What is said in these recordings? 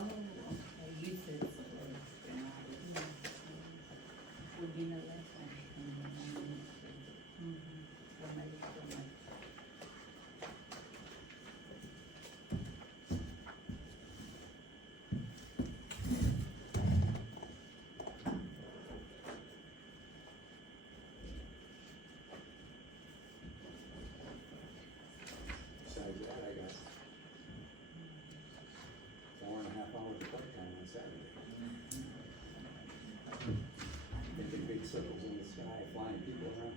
Oh, okay, you said so. Would be no less than. Well, maybe so much. Besides that, I got 4.5 hours of play time on Saturday. Making big circles in the sky, flying people around.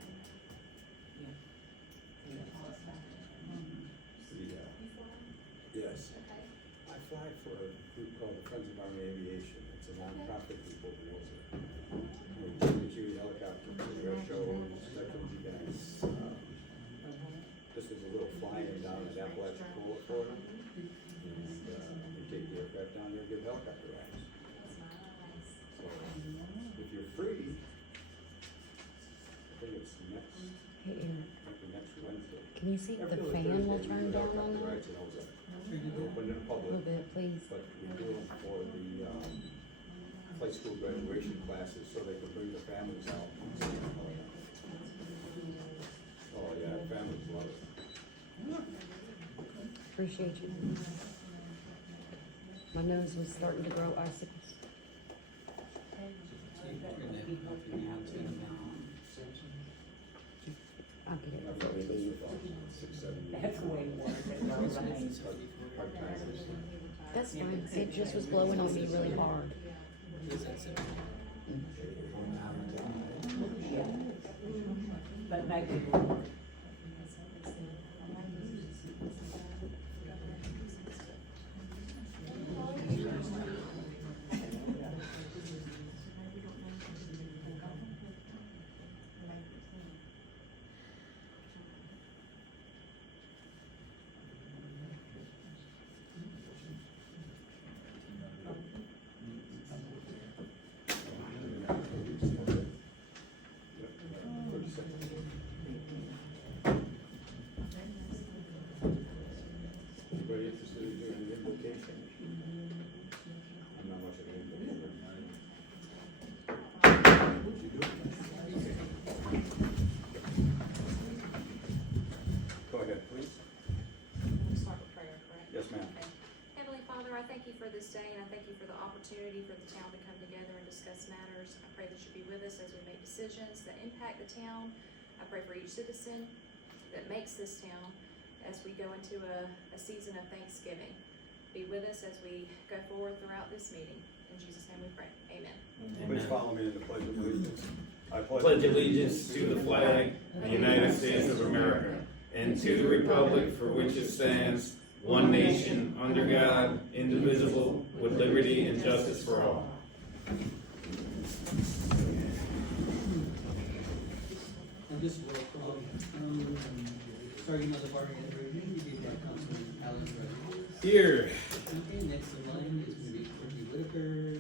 Yes. I fly for a group called the Friends of Army Aviation. It's a non-profit group over in Ozark. We take the helicopter to air shows, veterans events. This was a little fly-in down at Apalachicola, Florida. And we take the aircraft down there and give helicopter rides. So if you're free, I think it's next Wednesday. Can you see if the Every fan Thursday, will we turn do down on helicopter that? rides in Ozark. Open to the A public. little bit, please. But we do them for the high school graduation classes, so they can bring their families out. Oh, yeah, families love it. Appreciate you. My nose was starting to grow icicles. I'll get it I've before we done this leave. for about 6-7 years. That's way more than those rain. Hard times. That's fine. It just was blowing on me really hard. But maybe. Anybody interested in doing an invocation? I'm not much of an invocator. Would you do it? Go ahead, please. We'll start with prayer, correct? Yes, ma'am. Okay. Heavenly Father, I thank you for this day, and I thank you for the opportunity for the town to come together and discuss matters. I pray that you be with us as we make decisions that impact the town. I pray for each citizen that makes this town as we go into a season of Thanksgiving. Be with us as we go forward throughout this meeting. In Jesus' name we pray. Amen. Please follow me in the pledge of allegiance. I Pledge allegiance to the flag of the United States of America and to the republic for which it stands, one nation, under God, indivisible, with liberty and justice for all. And this will, starting on the party and review, we have Councilman Alan Rodriguez. Here. Okay, next in line is gonna be Courtney Whitaker.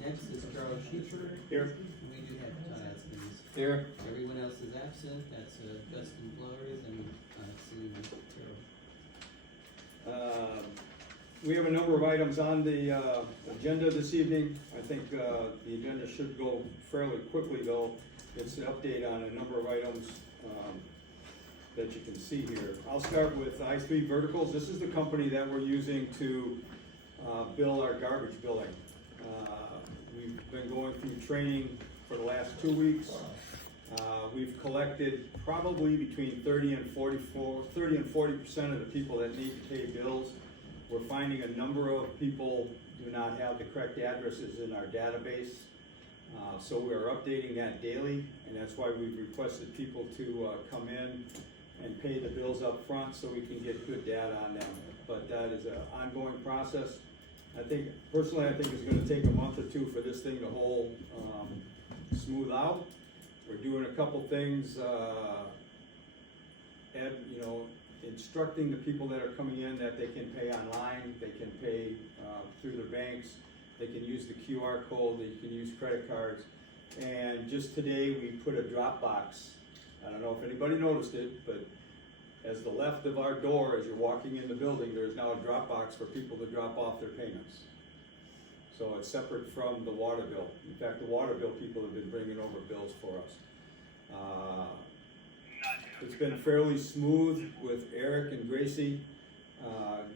Next is Charles Schieffer. Here. And we do have Todd Askins. Here. Everyone else is absent, that's Justin Flores and Celine Carroll. We have a number of items on the agenda this evening. I think the agenda should go fairly quickly, though. It's an update on a number of items that you can see here. I'll start with I3 Verticals. This is the company that we're using to bill our garbage billing. We've been going through training for the last 2 weeks. We've collected probably between 30 and 40% of the people that need to pay bills. We're finding a number of people do not have the correct addresses in our database. So we're updating that daily, and that's why we've requested people to come in and pay the bills up front so we can get good data on them. But that is an ongoing process. Personally, I think it's gonna take a month or two for this thing to whole smooth out. We're doing a couple things, instructing the people that are coming in that they can pay online, they can pay through their banks, they can use the QR code, they can use credit cards. And just today, we put a drop box. I don't know if anybody noticed it, but as the left of our door, as you're walking in the building, there's now a drop box for people to drop off their payments. So it's separate from the water bill. In fact, the water bill people have been bringing over bills for us. It's been fairly smooth with Eric and Gracie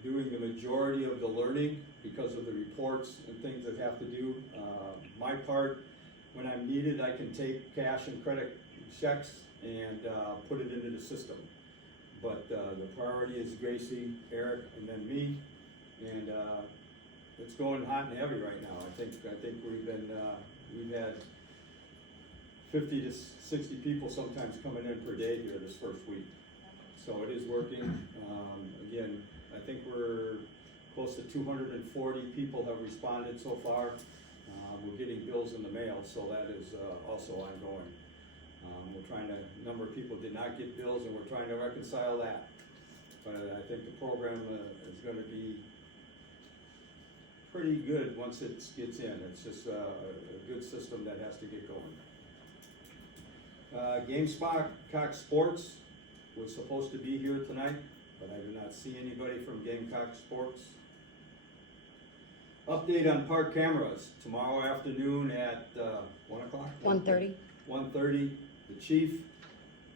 doing the majority of the learning because of the reports and things that have to do. My part, when I'm needed, I can take cash and credit checks and put it into the system. But the priority is Gracie, Eric, and then me. And it's going hot and heavy right now. I think we've had 50 to 60 people sometimes coming in per day here this first week. So it is working. Again, I think we're close to 240 people have responded so far. We're getting bills in the mail, so that is also ongoing. A number of people did not get bills, and we're trying to reconcile that. But I think the program is gonna be pretty good once it gets in. It's just a good system that has to get going. GameSpot Cox Sports was supposed to be here tonight, but I do not see anybody from Gamecock Sports. Update on park cameras, tomorrow afternoon at 1 o'clock? 1:30. 1:30, the chief,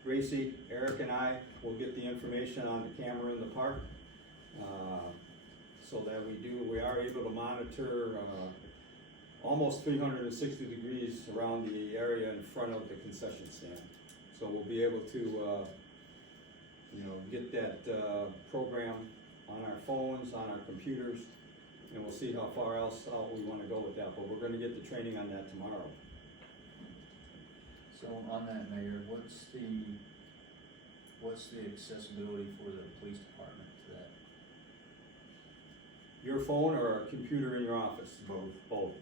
Gracie, Eric and I will get the information on the camera in the park. So that we are able to monitor almost 360 degrees around the area in front of the concession stand. So we'll be able to get that program on our phones, on our computers, and we'll see how far else we want to go with that. But we're going to get the training on that tomorrow. So on that, Mayor, what's the accessibility for the police department to that? Your phone or a computer in your office? Both. Both.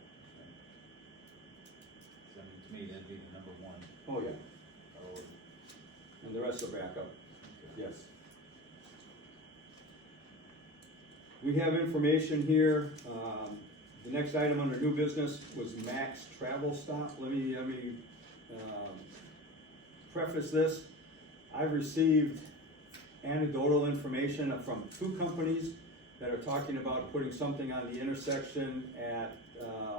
So, I mean, to me, that'd be the number one Oh, yeah. priority. And the rest are backup. Yes. We have information here. The next item under new business was Max Travel Stop. Let me preface this. I've received anecdotal information from two companies that are talking about putting something on the intersection at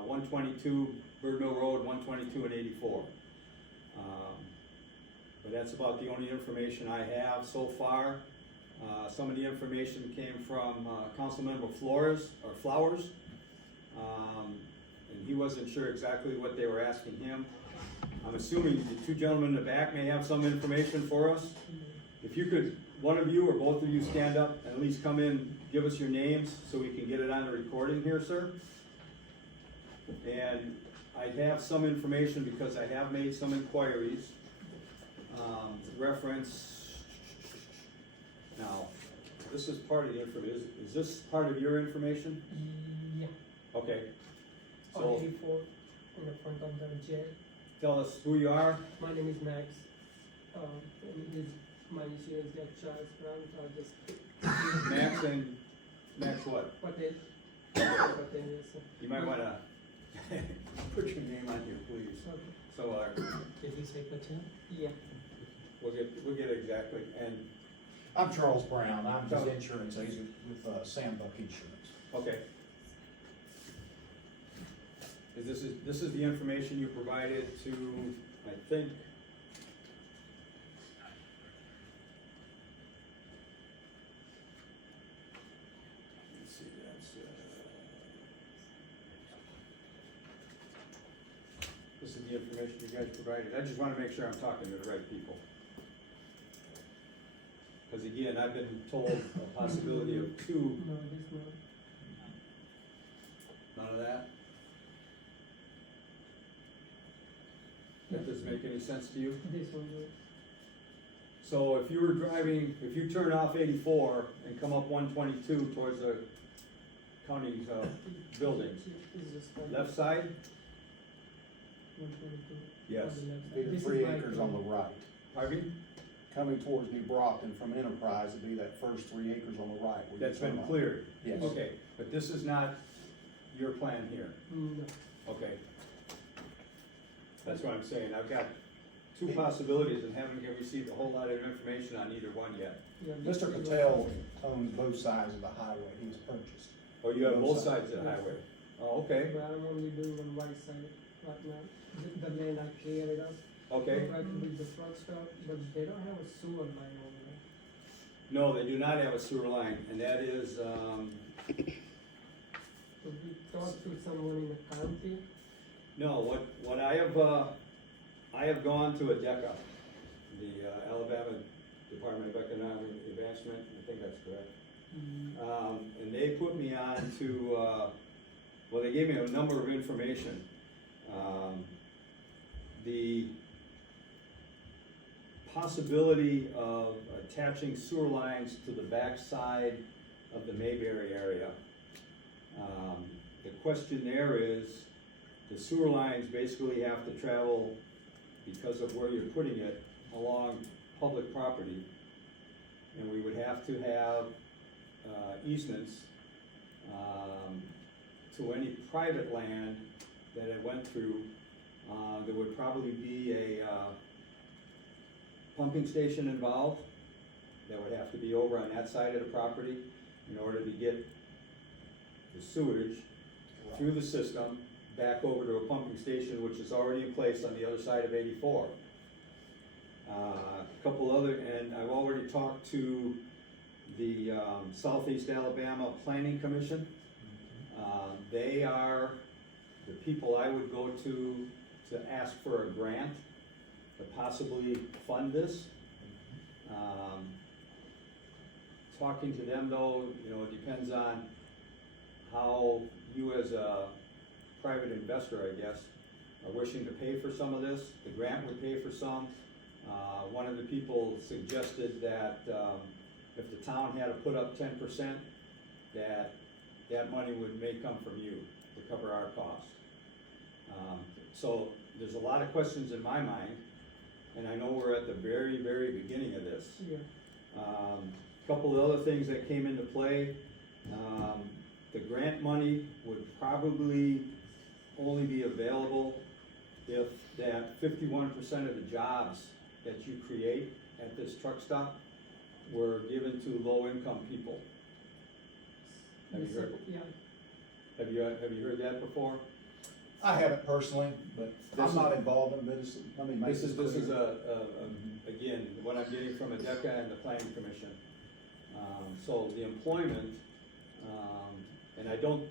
122 Bird Mill Road, 122 and 84. But that's about the only information I have so far. Some of the information came from Councilmember Flowers, and he wasn't sure exactly what they were asking him. I'm assuming the two gentlemen in the back may have some information for us. If you could, one of you or both of you stand up and at least come in, give us your names so we can get it on the recording here, sir. And I have some information because I have made some inquiries. Reference, now, this is part of the information, is this part of your information? Yeah, Okay, on so 84 in the front of the jail. tell us who you are. My name is Max. And my insurance got Charles Brown. I'll just Max what? Patel. Patel, yes, sir. You might wanna put your name on here, please. Okay. So, Did you say Patel? Yeah. we'll get exactly, and, I'm Charles Brown, I'm Charles. his insurance agent with Sam Buck Insurance. okay. This is the information you provided to, I think. Let's see, this is the information you guys provided. I just wanna make sure I'm talking to the right people. Cause again, I've been told a possibility of two. No, this one. None of that? That doesn't make any sense to you? This one. Yes. So if you were driving, if you turn off 84 and come up 122 towards the county's buildings, It's just like left side? 122. Yes. On the left Be side. the This 3 is like, acres on the right. Pardon me? Coming towards New Brockton from Enterprise, it'd be that first 3 acres on the right. where you That's turn been off. cleared? Yes. Okay, but this is not your plan here? No. Okay. That's what I'm saying. I've got two possibilities and haven't received a whole lot of information on either one yet. Yeah, Mr. Patel owns both sides of the highway, he's purchased. Oh, you have both sides of the highway? Oh, okay, But I'm only doing on right side right now. The land I cleared it up. okay. Try to build the truck stop, but they don't have a sewer line over there. No, they do not have a sewer line, and that is, So we talked to someone in the county. no, what I have gone to ADECA, the Alabama Department of Economic Advancement, I think that's correct. And they put me on to, well, they gave me a number of information. The possibility of attaching sewer lines to the backside of the Mayberry area. The question there is, the sewer lines basically have to travel, because of where you're putting it, along public property. And we would have to have easements to any private land that it went through. There would probably be a pumping station involved that would have to be over on that side of the property in order to get the sewage through the system back over to a pumping station, which is already in place on the other side of 84. A couple other, and I've already talked to the Southeast Alabama Planning Commission. They are the people I would go to ask for a grant to possibly fund this. Talking to them though, you know, it depends on how you as a private investor, I guess, are wishing to pay for some of this. The grant would pay for some. One of the people suggested that if the town had to put up 10%, that money may come from you to cover our costs. So there's a lot of questions in my mind, and I know we're at the very, very beginning of this. Yeah. Couple of other things that came into play. The grant money would probably only be available if that 51% of the jobs that you create at this truck stop were given to low-income people. Have you heard? Yeah. Have you heard that before? I haven't personally, but This I'm is- not involved in business, let me make This is clear. again, what I'm getting from ADECA and the Planning Commission. So the employment, and I don't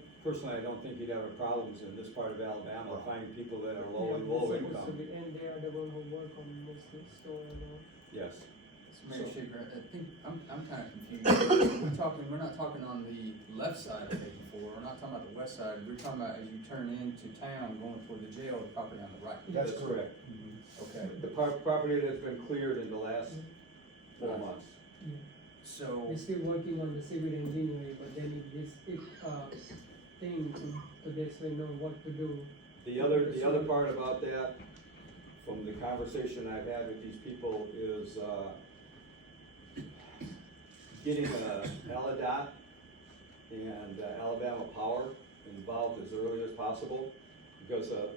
think you'd have a problems in this part of Alabama finding people that are low Yeah, income. and they are the one who work on this store and all. Yes, Mayor Shaker, I think, I'm kind of confused. We're not talking on the left side of 84, we're not talking about the west side, we're talking about as you turn into town, going toward the jail, the property on the right. That's that's correct. correct. Okay, The property that's been cleared in the last 4 months. so, We're still working on the civil engineering, but then if this, thing to this, we know what to do. The other part about that, from the conversation I've had with these people, is, getting LDOT and Alabama Power involved as early as possible, because a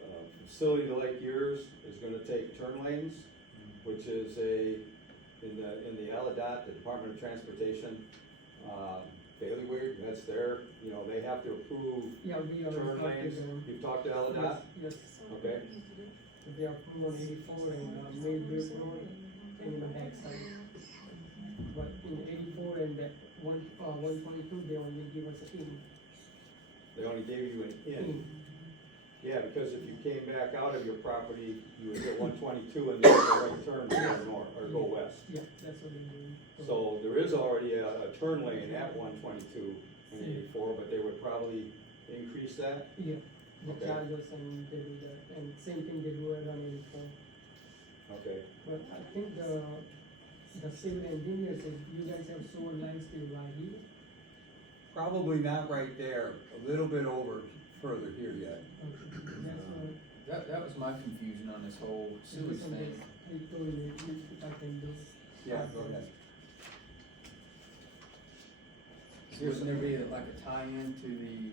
facility like yours is gonna take turn lanes, which is in the LDOT, the Department of Transportation, bailiwick, that's their, you know, they have to approve Yeah, we are. turn lanes. You've talked to LDOT? Yes, Okay. we are on 84 and Mayberry Road and in the backside. But in 84 and that 122, they only give us a in. They only gave you an in. Yeah, because if you came back out of your property, you would hit 122 and then the right turn to go north, or go west. Yeah, that's what they do. So there is already a turn lane at 122 and 84, but they would probably increase that. Yeah, the Okay. chargers and they do that, and same thing they do it on 84. Okay. But I think the civil engineer said, you guys have sewer lines still right here? Probably not right there, a little bit over further here yet. Okay, that's what. that was my confusion on this whole sewage thing. He told me if I can do. Yeah, go ahead. Wouldn't there be like a tie-in to the,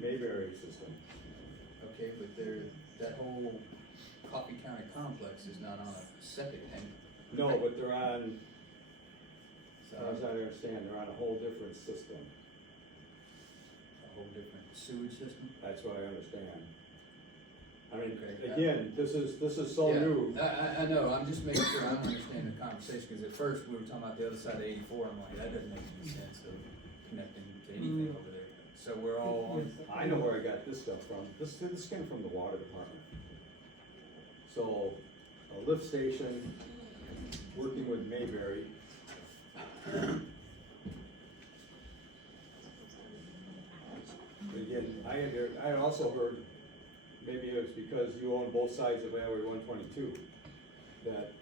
Mayberry system. okay, but that whole Coffee County Complex is not on a septic tank. No, but they're on, So as I understand, they're on a whole different system. a whole different sewage system. That's what I understand. I mean, Okay. again, this is so Yeah, new. I know, I'm just making sure I'm understanding the conversation, cause at first we were talking about the other side of 84, I'm like, that doesn't make any sense of connecting to anything over there. So we're all on, Yes, sir. I know where I got this stuff from. This came from the water department. So, a lift station, working with Mayberry. Again, I had also heard, maybe it was because you own both sides of Highway 122, that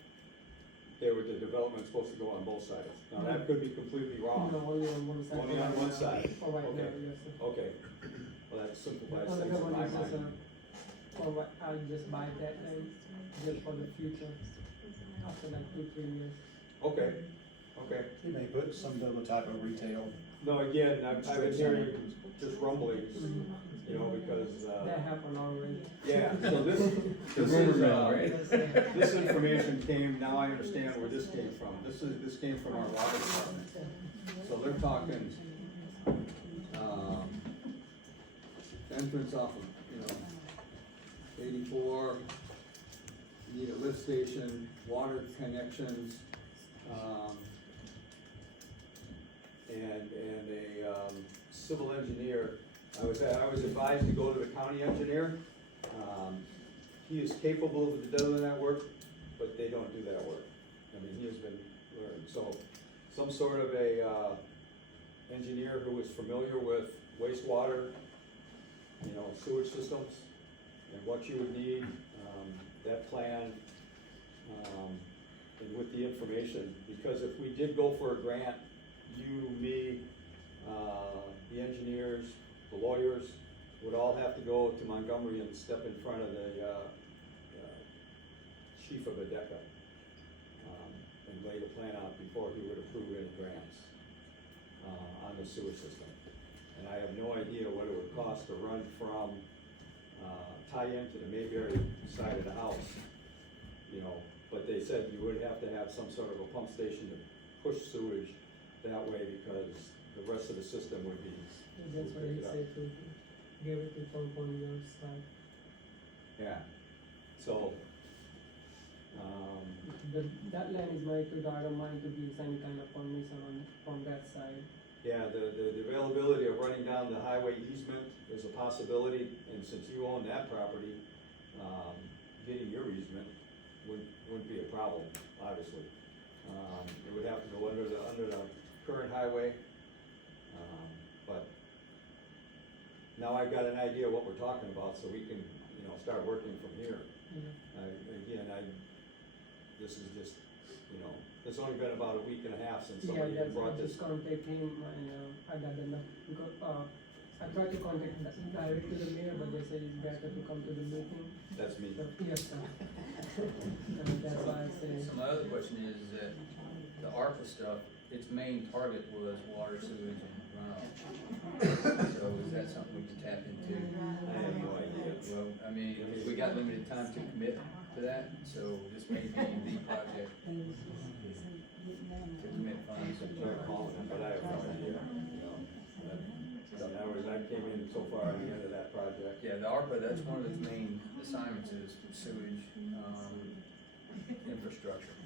the development's supposed to go on both sides. Now, that could be completely wrong. No, only on one side. Only on one side. For right now, Okay. yes, sir. Okay, well, that simplifies Only things in one my is just, mind. for what, I'll just buy that land, just for the future, after like 2-3 years. Okay, okay. You may put some other type of retail. No, again, I've been hearing just rumblings, you know, because, That happened already. yeah, so this is, this information came, now I understand where this came from. This came from our water department. So they're talking, entrance off of, you know, 84, need a lift station, water connections, and a, civil engineer. I was advised to go to the county engineer. He is capable of doing that work, but they don't do that work. I mean, he has been learned, so some sort of a, engineer who is familiar with wastewater, you know, sewage systems, and what you would need, that plan, and with the information, because if we did go for a grant, you, me, the engineers, the lawyers, would all have to go to Montgomery and step in front of the, chief of ADECA, and lay the plan out before he would approve any grants, on the sewer system. And I have no idea what it would cost to run from, tie into the Mayberry side of the house, you know, but they said you would have to have some sort of a pump station to push sewage that way, because the rest of the system would be. That's what he said to give it to pump on your side. Yeah, so, That land is mine too, I don't mind to give any kind of permission from that side. yeah, the availability of running down the highway easement is a possibility, and since you own that property, getting your easement wouldn't be a problem, obviously. It would have to go under the current highway, but now I've got an idea what we're talking about, so we can, you know, start working from here. Yeah. This is just, you know, it's only been about a week and a half since Yeah, somebody that's, I brought this. just contact him and, I got enough, because, I tried to contact direct to the mayor, but they said it's better to come to the meeting. That's me. So, yes, sir. That's why I say, so my other question is that the ARPA stuff, its main target was water, sewage, and runoff. So is that something we can tap into? I have no idea. Well, I mean, we got limited time to commit to that, so this may be the project to commit funds. They're calling it, but I have no idea, you know. I came in so far at the end of that project. Yeah, the ARPA, that's one of its main assignments is sewage, infrastructure.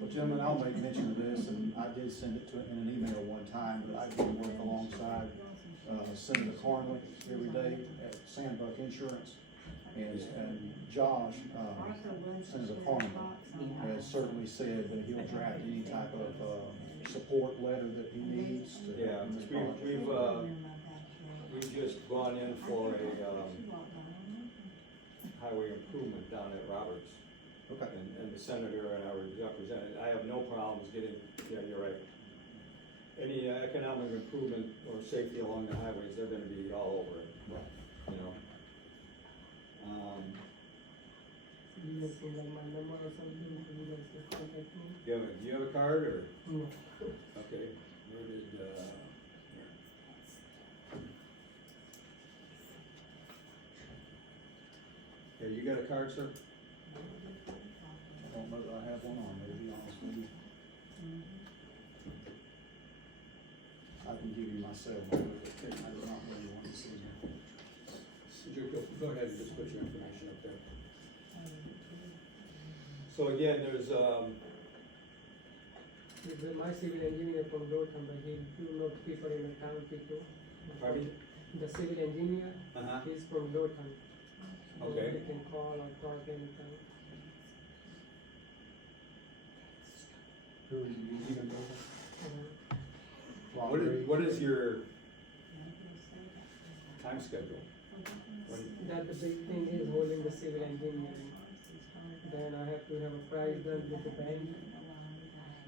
Well, gentlemen, I'll make mention of this, and I did send it to in an email one time, but I do work alongside, Senator Cornwall every day at Sandbuck Insurance. And Josh, Senator Cornwall, has certainly said that he'll draft any type of, support letter that he needs to. Yeah, we've just gone in for a, highway improvement down at Roberts. Okay. And the senator and our representative, I have no problems getting, yeah, you're right. Any economic improvement or safety along the highways, they're gonna be all over it, you know? you guys can like my number or something, so you guys can contact me. Do you have a card, or, No. okay, where did, here. Okay, you got a card, sir? don't know that I have one on there, to be honest with you. I can give you my cell number, but I do not really want to see you. Go ahead and just put your information up there. So again, there's, My civil engineer from Dorton, but he do know people in the county too. pardon me? The civil engineer, Uh-huh, he's from Dorton. So Okay. They can call or talk anytime. Who are you using? what is your time schedule? That the big thing is holding the civil engineering. Then I have to have a price done with the bank.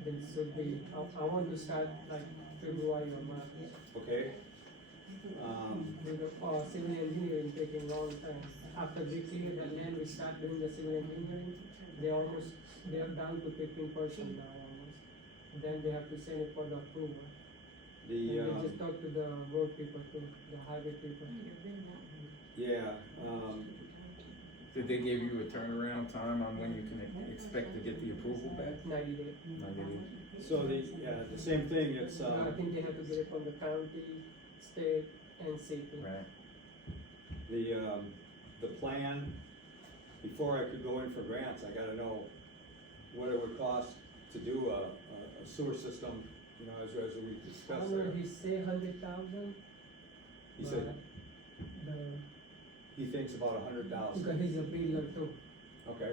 Then should be, I want to start like February or March. Okay? With the, civil engineering taking long time. After they clear the land, we start doing the civil engineering, they are down to 15% now almost. Then they have to send it for the approval. The, And we just talk to the road people too, the highway people. yeah, Did they give you a turnaround time on when you can expect to get the approval back? 90 days. so the same thing, it's, I think they have to get it from the county, state, and city. Right. the plan, before I could go in for grants, I gotta know what it would cost to do a sewer system, you know, as we I discussed don't know, there. he say 100,000. He said, The, he thinks about $100,000, because he's a builder too. okay?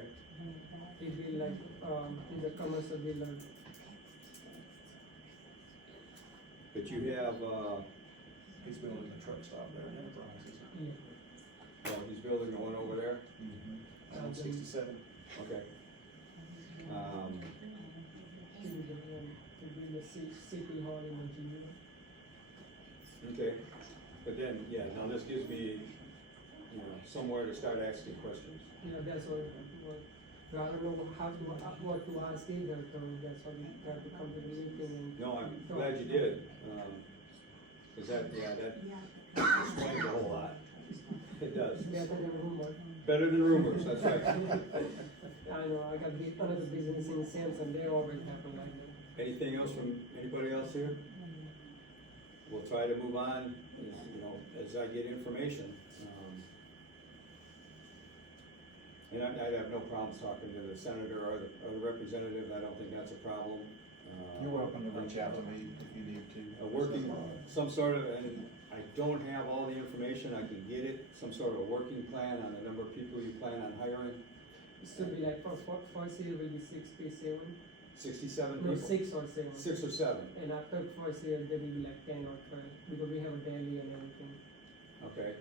He be like, he's a commercial builder. But you have, He's building a truck stop there in Enterprises. Yeah. oh, he's building the one over there, On 67. okay? He was the one to build the city hall in Virginia. Okay, but then, yeah, now this gives me, you know, somewhere to start asking questions. Yeah, that's what, but I don't know how to, what to ask either, so that's why we got to come to the meeting and. No, I'm glad you did, cause that explains a whole lot. It does. Better than rumor. Better than rumors, that's right. I know, I got another business in Sampson, they always happen like that. Anything else from anybody else here? We'll try to move on, you know, as I get information. And I'd have no problems talking to the senator or the representative, I don't think that's a problem. You're welcome to reach out to me if you need to. Working, some sort of, and I don't have all the information, I can get it, some sort of a working plan on the number of people you plan on hiring. It should be like, first year will be 67, 67 no, people? 6 or 7. 6 or 7, And after first year, there will be like 10 or 12, because we have a daily and everything. okay.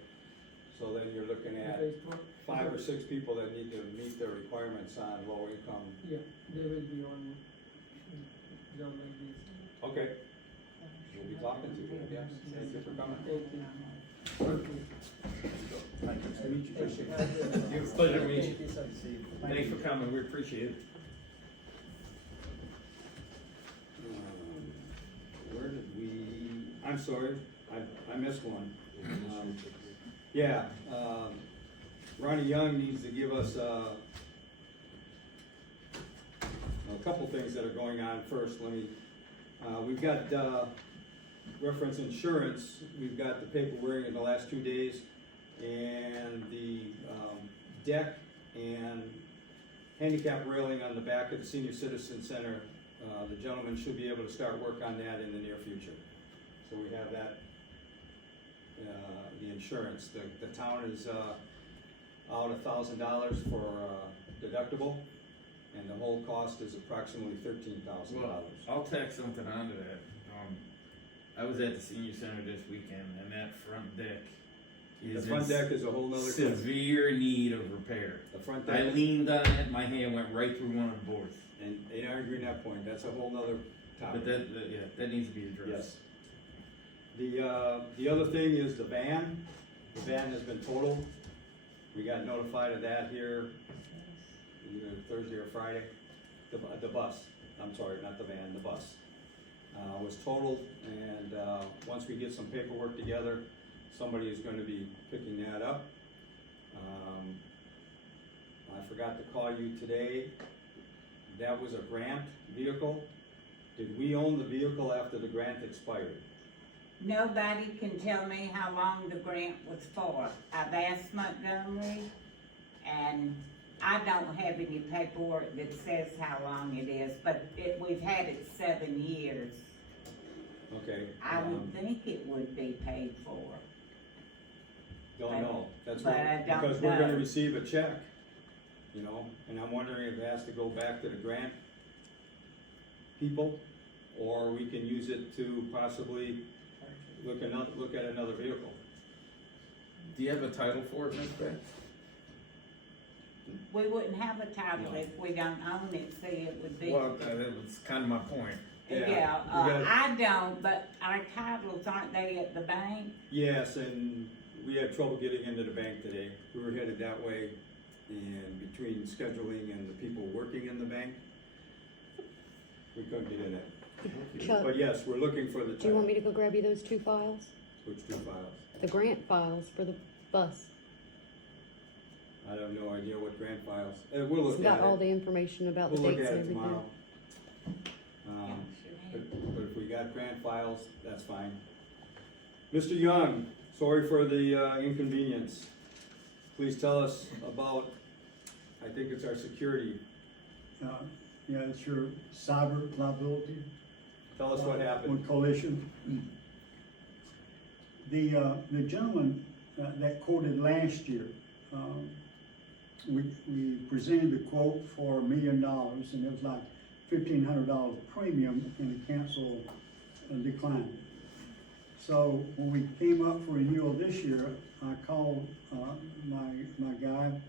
So then you're looking at Because 5 or 6 people that need to meet their requirements on low income. Yeah, they will be on job like this. Okay. We'll be talking to you, yes. Thank you for coming. Thank you. Nice to meet you. Appreciate it. Thank you. Pleasure to meet you. Thank sir. Thanks for coming, we appreciate it. Where did we, I'm sorry, I missed one. Yeah, Ronnie Young needs to give us, a couple things that are going on first. Let me, we've got, reference insurance, we've got the paperwork in the last 2 days, and the, deck and handicap railing on the back of the Senior Citizen Center. The gentleman should be able to start work on that in the near future. So we have that, the insurance. The town is, out $1,000 for, deductible, and the whole cost is approximately $13,000. Well, I'll tack something onto that. I was at the senior center this weekend, and that front deck The is front in deck is a whole nother. severe need of repair. The front I deck, leaned on it, my hand went right through one of the boards. and arguing that point, that's a whole nother topic. But that needs to be addressed. Yes. The other thing is the van. The van has been totaled. We got notified of that here either Thursday or Friday. The bus, I'm sorry, not the van, the bus, was totaled, and, once we get some paperwork together, somebody is gonna be picking that up. I forgot to call you today. that was a grant vehicle. Did we own the vehicle after the grant expired? Nobody can tell me how long the grant was for. I've asked Montgomery, and I don't have any paperwork that says how long it is, but we've had it 7 years. Okay. I would think it would be paid for. Don't know, that's but what, I don't because we're gonna know. receive a check, you know, and I'm wondering if it has to go back to the grant people, or we can use it to possibly look at another vehicle. Do you have a title for it, Ms. Betts? We wouldn't have a title No. if we don't own it, see, it would be. Well, that was kind of my point. Yeah, we got- I don't, but our titles, aren't they at the bank? Yes, and we had trouble getting into the bank today. We were headed that way, and between scheduling and the people working in the bank, we couldn't get in it. Chuck, But yes, we're looking for the do you want me title. to go grab you those 2 files? Which 2 files? The grant files for the bus. I have no idea what grant files. We'll look It's at got all it. the information about the We'll look dates at and it everything. tomorrow. Yeah, sure have. But if we got grant files, that's fine. Mr. Young, sorry for the inconvenience. Please tell us about, I think it's our security. Yeah, it's your cyber liability. Tell us what happened. On Coalition. The gentleman that quoted last year, we presented a quote for $1 million, and it was like $1,500 premium, and the council declined. So when we came up for renewal this year, I called my guy,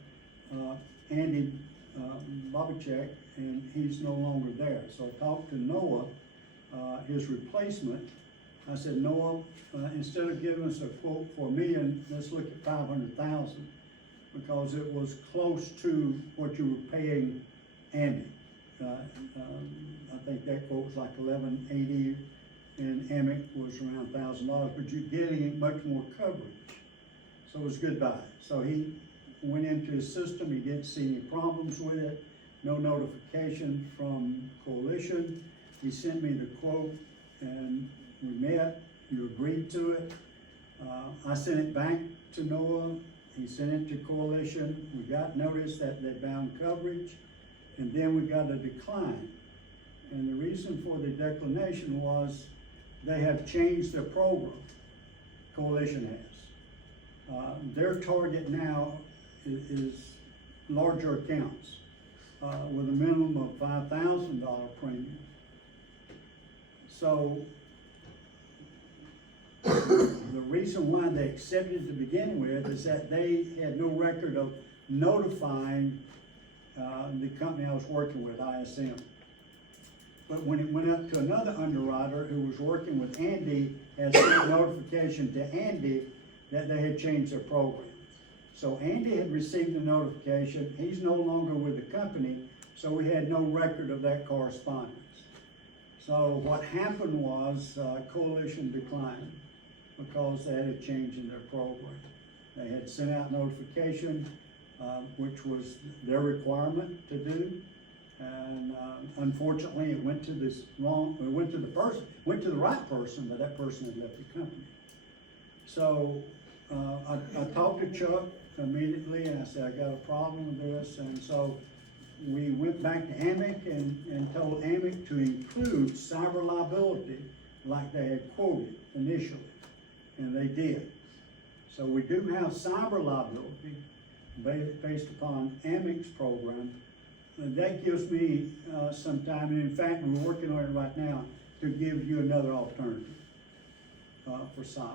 Andy Bobachek, and he's no longer there. So I talked to Noah, his replacement. I said, Noah, instead of giving us a quote for $1 million, let's look at 500,000, because it was close to what you were paying Andy. I think that quote was like $1,180, and Amic was around $1,000, but you're getting much more coverage. So it was a good buy. So he went into his system, he didn't see any problems with it, no notification from Coalition. He sent me the quote, and we met, you agreed to it. I sent it back to Noah, he sent it to Coalition, we got notice that they bound coverage, and then we got a decline. And the reason for the declination was they have changed their program, Coalition has. Their target now is larger accounts, with a minimum of $5,000 premium. So the reason why they accepted to begin with is that they had no record of notifying the company I was working with, ISM. But when it went up to another underwriter who was working with Andy, had sent notification to Andy that they had changed their program. So Andy had received a notification, he's no longer with the company, so we had no record of that correspondence. So what happened was Coalition declined because they had a change in their program. They had sent out notification, which was their requirement to do. And unfortunately, it went to went to the right person, but that person had left the company. So I talked to Chuck immediately, and I said, I got a problem with this. And so we went back to Amic and told Amic to include cyber liability like they had quoted initially, and they did. So we do have cyber liability based upon Amic's program. And that gives me some time, and in fact, we're working on it right now to give you another alternative for cyber.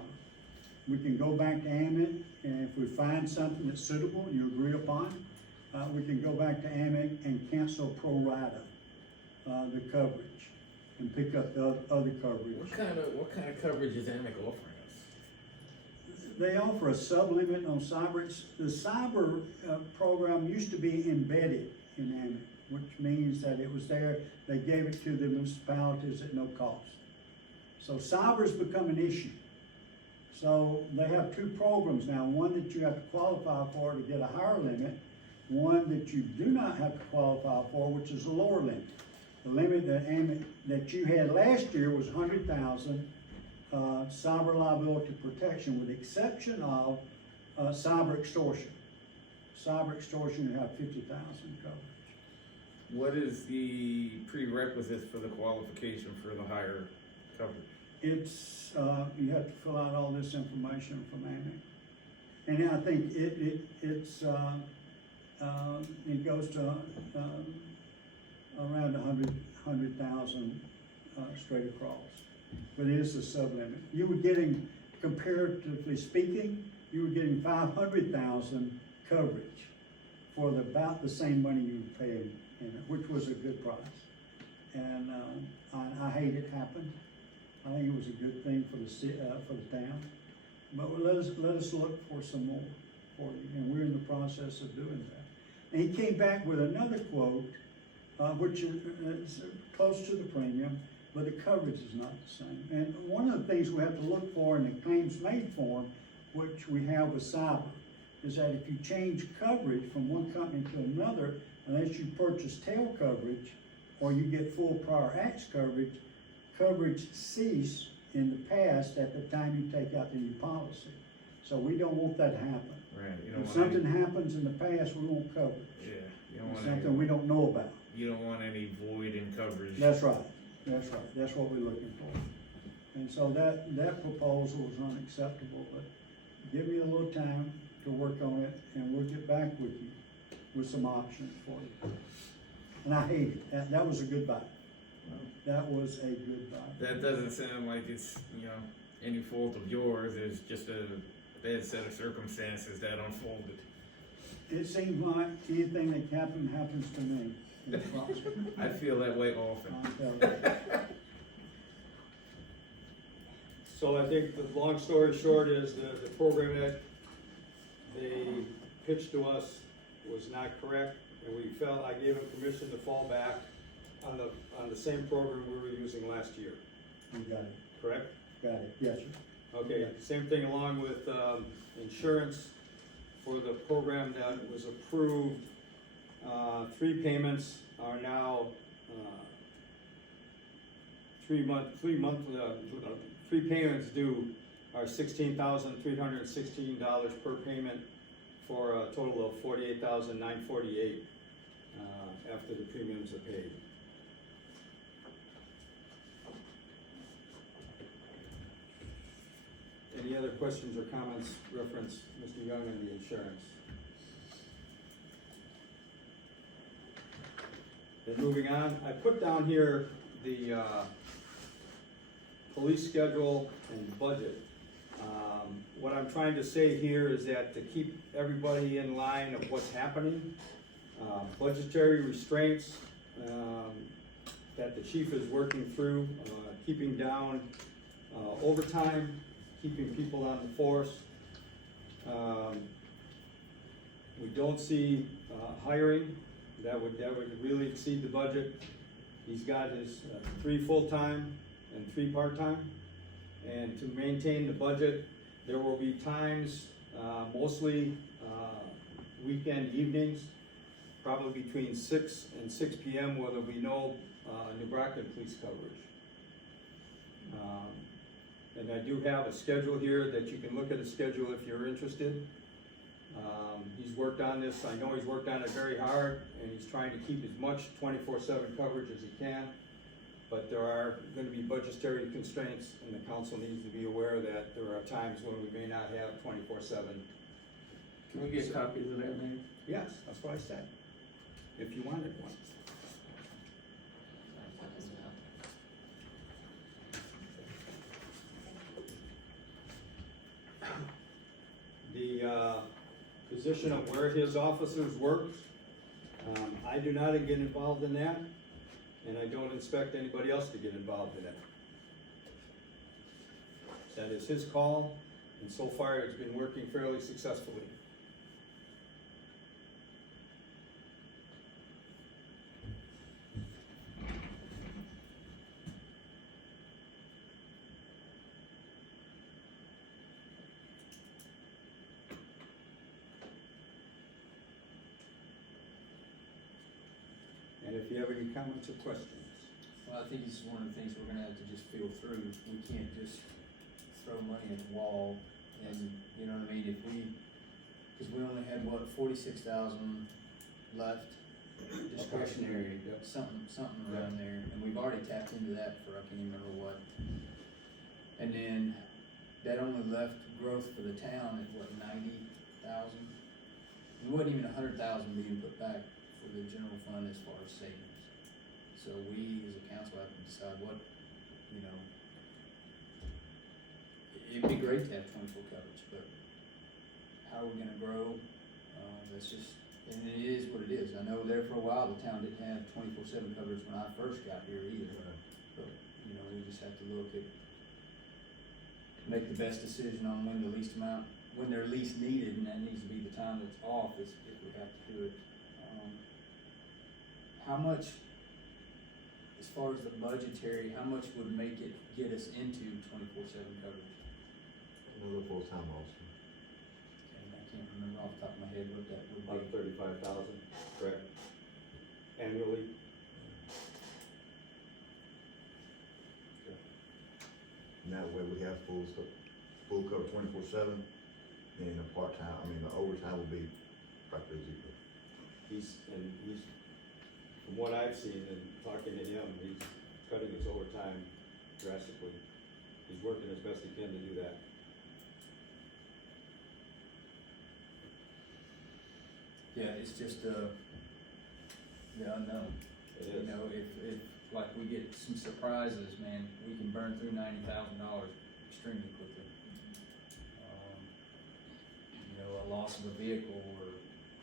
We can go back to Amic, and if we find something that's suitable, you agree upon, we can go back to Amic and cancel pro rata the coverage and pick up the other coverage. What kind of coverage is Amic offering us? They offer a sub-limit on cyber. The cyber program used to be embedded in Amic, which means that it was there, they gave it to the municipalities at no cost. So cyber's become an issue. So they have 2 programs now, one that you have to qualify for to get a higher limit, one that you do not have to qualify for, which is the lower limit. The limit that you had last year was 100,000, cyber liability protection, with the exception of, cyber extortion. Cyber extortion, you have 50,000 coverage. What is the prerequisites for the qualification for the higher coverage? It's, you have to fill out all this information from AMIC. And I think it goes to, around 100,000, straight across. But it is the sub-limit. You were getting, comparatively speaking, you were getting 500,000 coverage for about the same money you were paying in it, which was a good price. And, I hate it happened. I think it was a good thing for the town. But let us look for some more for you, and we're in the process of doing that. And he came back with another quote, which is close to the premium, but the coverage is not the same. And one of the things we have to look for in the claims made form, which we have with cyber, is that if you change coverage from one company to another, unless you purchase tail coverage or you get full prior acts coverage, coverage cease in the past at the time you take out the new policy. So we don't want that to happen. Right, you don't If want something happens in the past, we won't cover it. yeah, you don't It's want something any, we don't know about. you don't want any void in coverage. That's right, that's right, that's what we're looking for. And so that proposal was unacceptable, but give me a little time to work on it, and we'll get back with you with some options for you. And I hate it, that was a good buy. That was a good buy. That doesn't sound like it's, any fault of yours, it's just a bad set of circumstances that unfolded. It seems like anything that happens to me. I feel that way often. I'll tell you. So I think the long story short is the program that they pitched to us was not correct, and we felt, I gave them permission to fall back on the same program we were using last year, You got it, correct? got it, yes, sir. Okay, same thing along with, insurance for the program that was approved. 3 payments are now, 3 payments due are $16,316 per payment for a total of $48,948, after the premiums are paid. Any other questions or comments reference Mr. Young and the insurance? Then moving on, I put down here the police schedule and budget. What I'm trying to say here is that to keep everybody in line of what's happening, budgetary restraints that the chief is working through, keeping down overtime, keeping people on the force. We don't see hiring, that would really exceed the budget. He's got his 3 full-time and 3 part-time. And to maintain the budget, there will be times, mostly weekend evenings, probably between 6 and 6 p.m. where there'll be no New Brockton police coverage. And I do have a schedule here that you can look at a schedule if you're interested. He's worked on this, I know he's worked on it very hard, and he's trying to keep as much 24/7 coverage as he can. But there are gonna be budgetary constraints, and the council needs to be aware that there are times when we may not have 24/7. Can we get copies of that, Mayor? Yes, that's what I said, if you wanted one. The position of where his officers work, I do not get involved in that, and I don't expect anybody else to get involved in it. That is his call, and so far it's been working fairly successfully. if you have any comments or questions. Well, I think this is one of the things we're gonna have to just feel through. We can't just throw money at the wall and, you know what I mean, if we, cause we only had, what, 46,000 left discretionary, Yep. something around there, and we've already tapped into that for, I can't even remember what. And then, that only left growth for the town at what, 90,000? There wasn't even 100,000 being put back for the general fund as far as savings. So we, as a council, have to decide what, you know, it'd be great to have 24 coverage, but how are we gonna grow? That's just, and it is what it is. I know there for a while, the town didn't have 24/7 coverage when I first got here either. But, you know, we just have to look at, make the best decision on when the least amount, when they're least needed, and that needs to be the time that's off if we have to do it. How much, as far as the budgetary, how much would make it get us into 24/7 coverage? Another full-time officer, And I can't remember off the top of my head what that would about be. 35,000. Correct. Annually, And that way we have full cover 24/7, and the part-time, the overtime will be practically zero. he's, from what I've seen and talking to him, he's cutting his overtime drastically. He's working as best he can to do that. Yeah, it's just, the unknown. It You is. know, if, like, we get some surprises, man, we can burn through $90,000 extremely quickly. You know, a loss of a vehicle or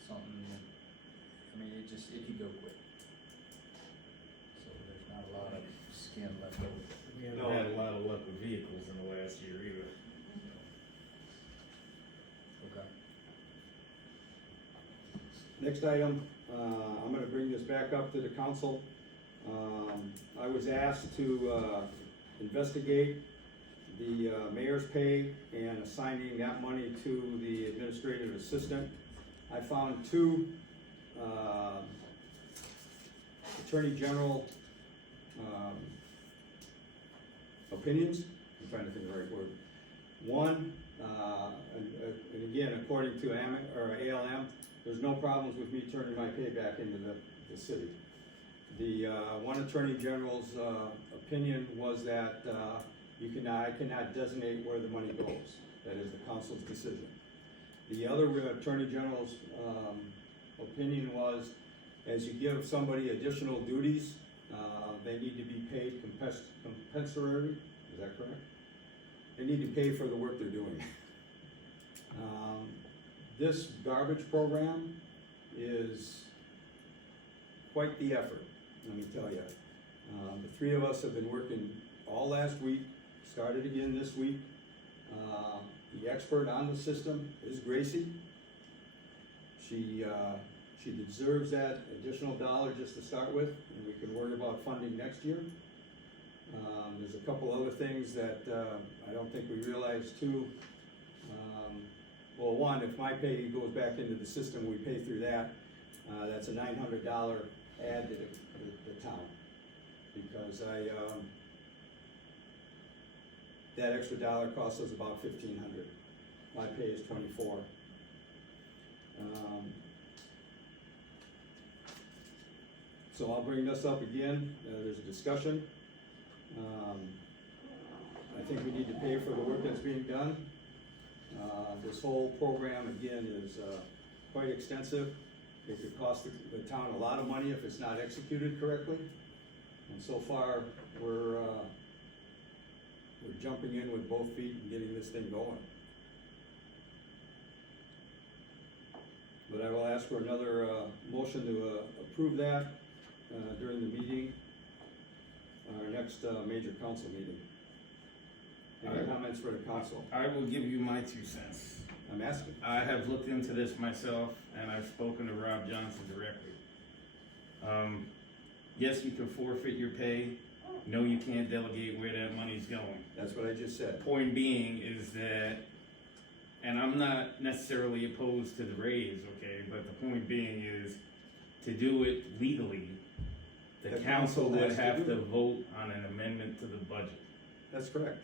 something, it could go quick. So there's not a lot of skin left over. We haven't No. had a lot of luck with vehicles in the last year either. Okay. Next item, I'm gonna bring this back up to the council. I was asked to, investigate the, mayor's pay and assigning that money to the administrative assistant. I found two, attorney general, opinions. I'm trying to think of the right word. One, and again, according to ALM, there's no problems with me turning my pay back into the city. The, one attorney general's, opinion was that, I cannot designate where the money goes. That is the council's decision. The other attorney general's, opinion was, as you give somebody additional duties, they need to be paid compensatory, is that correct? They need to pay for the work they're doing. This garbage program is quite the effort, let me tell you. The three of us have been working all last week, started again this week. The expert on the system is Gracie. She deserves that additional dollar just to start with, and we can worry about funding next year. There's a couple other things that, I don't think we realize too. Well, one, if my pay goes back into the system, we pay through that. That's a $900 add to the town. Because that extra dollar costs us about $1,500. My pay is $24. So I'll bring this up again, there's a discussion. I think we need to pay for the work that's being done. This whole program, again, is quite extensive. It could cost the town a lot of money if it's not executed correctly. And so far, we're jumping in with both feet and getting this thing going. But I will ask for another motion to approve that during the meeting, our next major council meeting. Any comments for the council? I will give you my 2 cents. I'm asking. I have looked into this myself, and I've spoken to Rob Johnson directly. Yes, you can forfeit your pay. No, you can't delegate where that money's going. That's what I just said. Point being is that, and I'm not necessarily opposed to the raise, okay, but the point being is to do it legally, The The council council would has to have do to it. vote on an amendment to the budget, That's correct.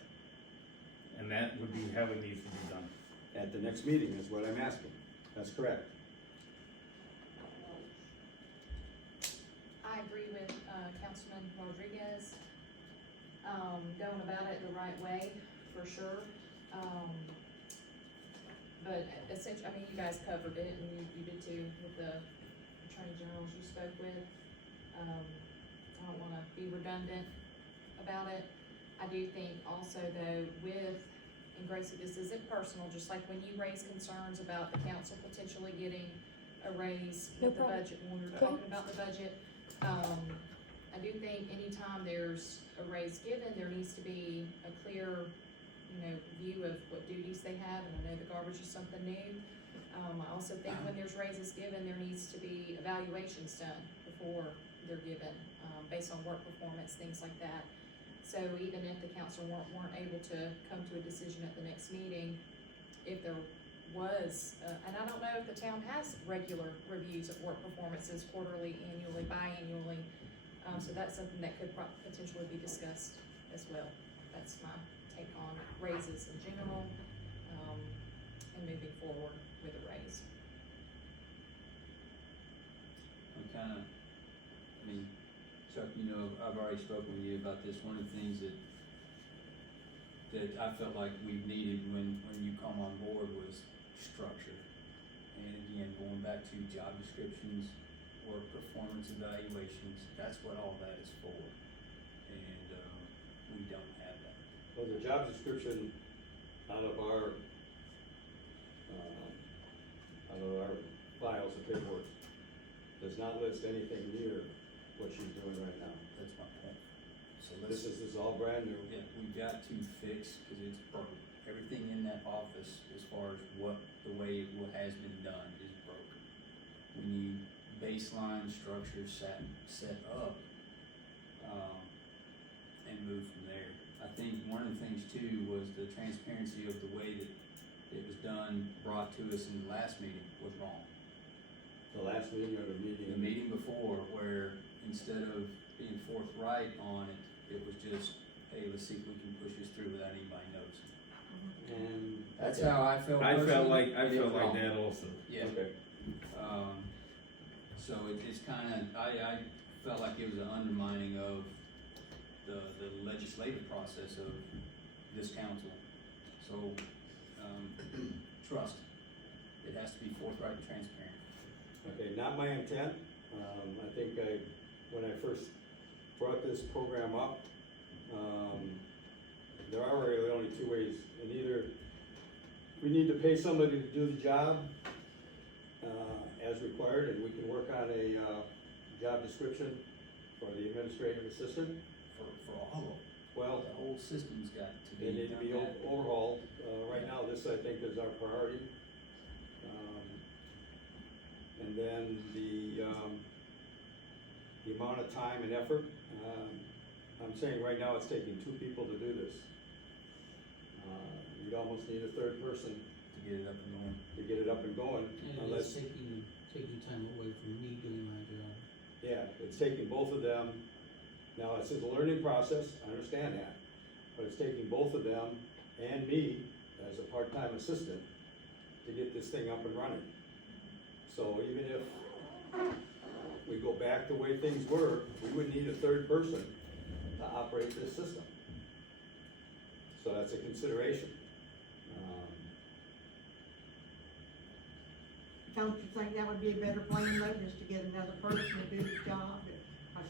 and that would be how it needs to be done. At the next meeting is what I'm asking. That's correct. I agree with, Councilman Rodriguez, going about it the right way, for sure. But essentially, I mean, you guys covered it, and you did too, with the attorney generals you spoke with. I don't wanna be redundant about it. I do think also though, and Gracie, this isn't personal, just like when you raise concerns about the council potentially getting a raise No with the problem. budget, when we were talking about the budget, I do think anytime there's a raise given, there needs to be a clear, view of what duties they have, and I know the garbage is something new. I also think when there's raises given, there needs to be evaluations done before they're given, based on work performance, things like that. So even if the council weren't able to come to a decision at the next meeting, if there was, and I don't know if the town has regular reviews of work performances, quarterly, annually, biannually, so that's something that could potentially be discussed as well. That's my take on raises in general, and moving forward with a raise. Chuck, I've already spoken with you about this. One of the things that I felt like we needed when you come on board was structure. And again, going back to job descriptions or performance evaluations, that's what all that is for. And, we don't have that. Well, the job description out of our files of paperwork does not list anything near what she's doing right now. That's my point. So This is all brand new. Yeah, we've got to fix, cause it's broken. Everything in that office, as far as the way what has been done is broken. We need baseline structure set up, and move from there. I think one of the things too was the transparency of the way that it was done, brought to us in the last meeting was wrong. The last meeting or the meeting? The meeting before, where instead of being forthright on it, it was just, hey, let's see if we can push this through without anybody noticing. And. That's how I felt I felt personally. like It was wrong. that also. Yeah. Okay. So it's kinda, I felt like it was an undermining of the legislative process of this council. So, trust, it has to be forthright and transparent. Okay, not my intent. I think when I first brought this program up, there are really only two ways. And either we need to pay somebody to do the job, as required, and we can work on a, job description for the administrative assistant. For all of them. Well, The whole system's got to be. they need to be done that. overhauled. Right now, this, I think, is our priority. And then the amount of time and effort, I'm saying right now it's taking two people to do this. You'd almost need a third person To get it up and going. to get it up and going, And unless, it's taking time away from me doing my job. yeah, it's taking both of them. Now, it's a learning process, I understand that, but it's taking both of them and me as a part-time assistant to get this thing up and running. So even if we go back the way things were, we would need a third person to operate this system. So that's a consideration. Don't you think that would be a better plan though, just to get another person to do the job?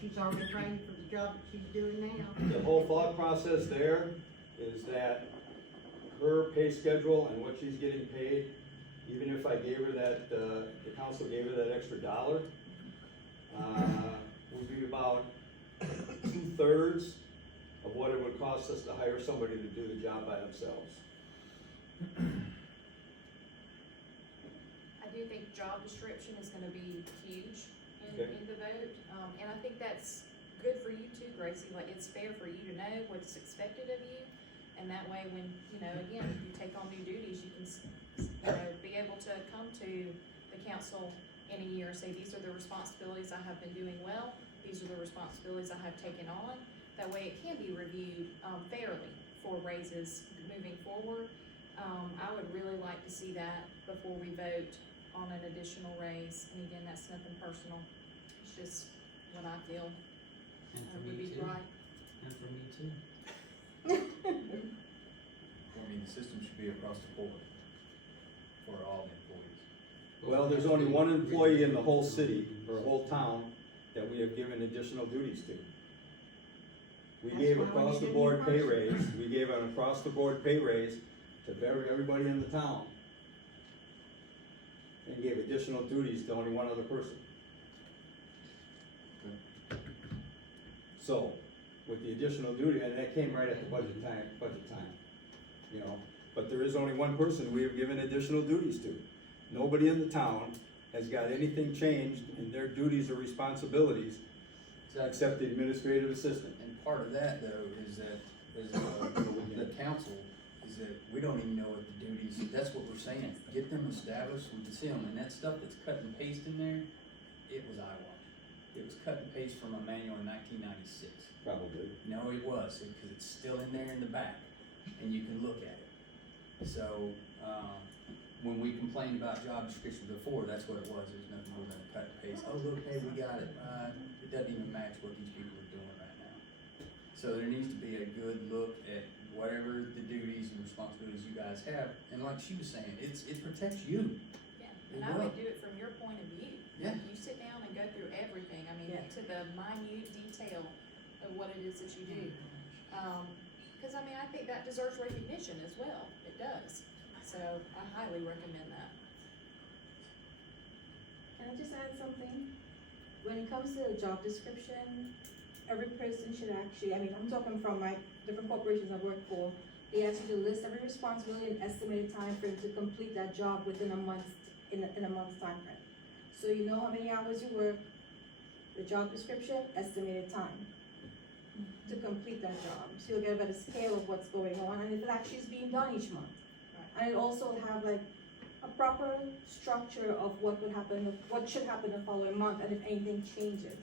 She's already trained for the job that she's doing now. The whole thought process there is that her pay schedule and what she's getting paid, even if I gave her that, the council gave her that extra $1, would be about 2/3 of what it would cost us to hire somebody to do the job by themselves. I do think job description is gonna be huge Okay. in the vote, and I think that's good for you too, Gracie, like, it's fair for you to know what's expected of you, and that way when, again, if you take on new duties, you can, be able to come to the council in a year and say, these are the responsibilities I have been doing well, these are the responsibilities I have taken on. That way it can be reviewed, fairly for raises moving forward. I would really like to see that before we vote on an additional raise. And again, that's nothing personal. It's just what I feel And for would me be too. right. And for me too. I mean, the system should be across the board for all the employees. Well, there's only one employee in the whole city, or whole town, that we have given additional duties to. We That's gave why we across the need a board new pay person. raise, we gave an across the board pay raise to everybody in the town. And gave additional duties to only one other person. So, with the additional duty, and that came right at the budget time, you know, but there is only one person we have given additional duties to. Nobody in the town has got anything changed in their duties or responsibilities except the administrative assistant. And part of that though is that, the council, is that we don't even know what the duties, that's what we're saying. Get them established with the SIM, and that stuff that's cut and paste in there, it was eye-watering. It was cut and paste from a manual in 1996. Probably. No, it was, because it's still in there in the back, and you can look at it. So, when we complained about job description before, that's what it was, there's nothing more than a cut and paste. Oh, look, hey, we got it, it doesn't even match what these people are doing right now. So there needs to be a good look at whatever the duties and responsibilities you guys have, and like she was saying, it protects you. Yeah, It and I would will. do it from your point of view. Yeah. You sit down and go through everything, I mean, Yeah. to the minute detail of what it is that you do. Cause I mean, I think that deserves recognition as well, it does, so I highly recommend that. Can I just add something? When it comes to the job description, every person should actually, I mean, I'm talking from my different corporations I've worked for, they ask you to list every responsibility and estimated time frame to complete that job within a month, in a month's time frame. So you know how many hours you work, the job description, estimated time to complete that job. So you'll get a better scale of what's going on and if it actually is being done each month. And it also have like a proper structure of what would happen, what should happen the following month, and if anything changes.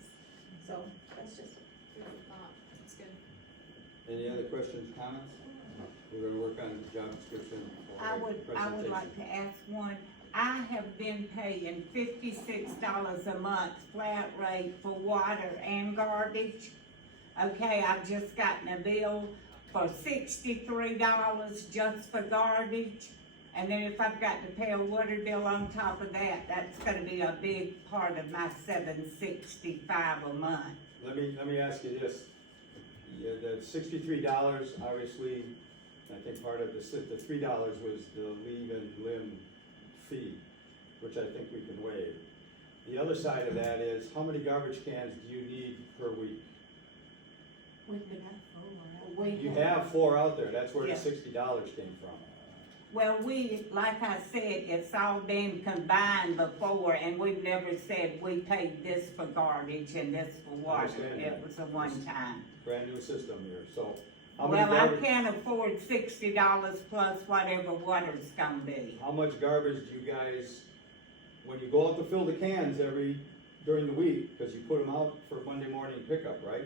So, that's just. Food for thought. That's good. Any other questions, comments? We're gonna work on the job description. or I would presentation. like to ask one. I have been paying $56 a month flat rate for water and garbage. Okay, I've just gotten a bill for $63 just for garbage. And then if I've got to pay a water bill on top of that, that's gonna be a big part of my $765 a month. Let me ask you this, yeah, the $63, obviously, I think part of the $3 was the leave and limb fee, which I think we can waive. The other side of that is, how many garbage cans do you need per week? You have 4 out there, that's where the Yeah. $60 came from. Well, like I said, it's all been combined before, and we've never said we paid this for garbage and this for water. Understand It that. was a one-time. Brand new system here, so. How many Well, I garbage- can't afford $60 plus whatever water's gonna be. How much garbage do you guys, when you go out to fill the cans during the week, because you put them out for Monday morning pickup, right?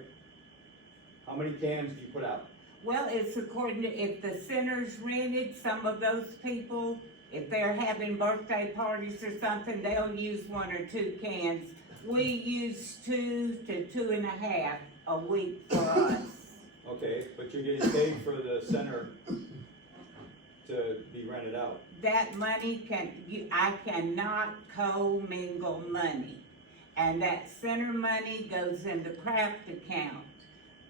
How many cans do you put out? Well, it's according to, if the center's rented, some of those people, if they're having birthday parties or something, they'll use 1 or 2 cans. We use 2 to 2.5 a week for us. Okay, but you're getting paid for the center to be rented out. That money I cannot co-mingle money. And that center money goes in the craft account.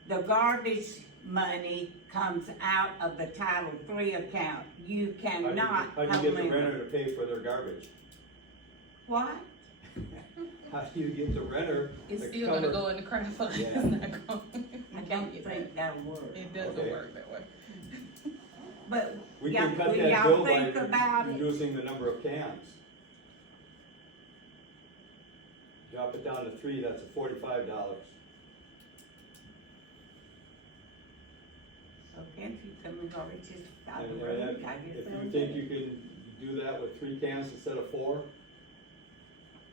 The garbage money comes out of the Title III account. You cannot How do you get the co-mingle. renter to pay for their garbage? What? How do you get the renter It's to still cover? gonna go in the craft fund. Yeah. It's not going. I don't think that'll work. It doesn't Okay. work that way. But We yeah, can cut will that y'all bill by think about it? reducing the number of cans. Drop it down to 3, that's a $45. So can't you come and garbage just out And the road? that- I guess if that'll you do think it. you can do that with 3 cans instead of 4,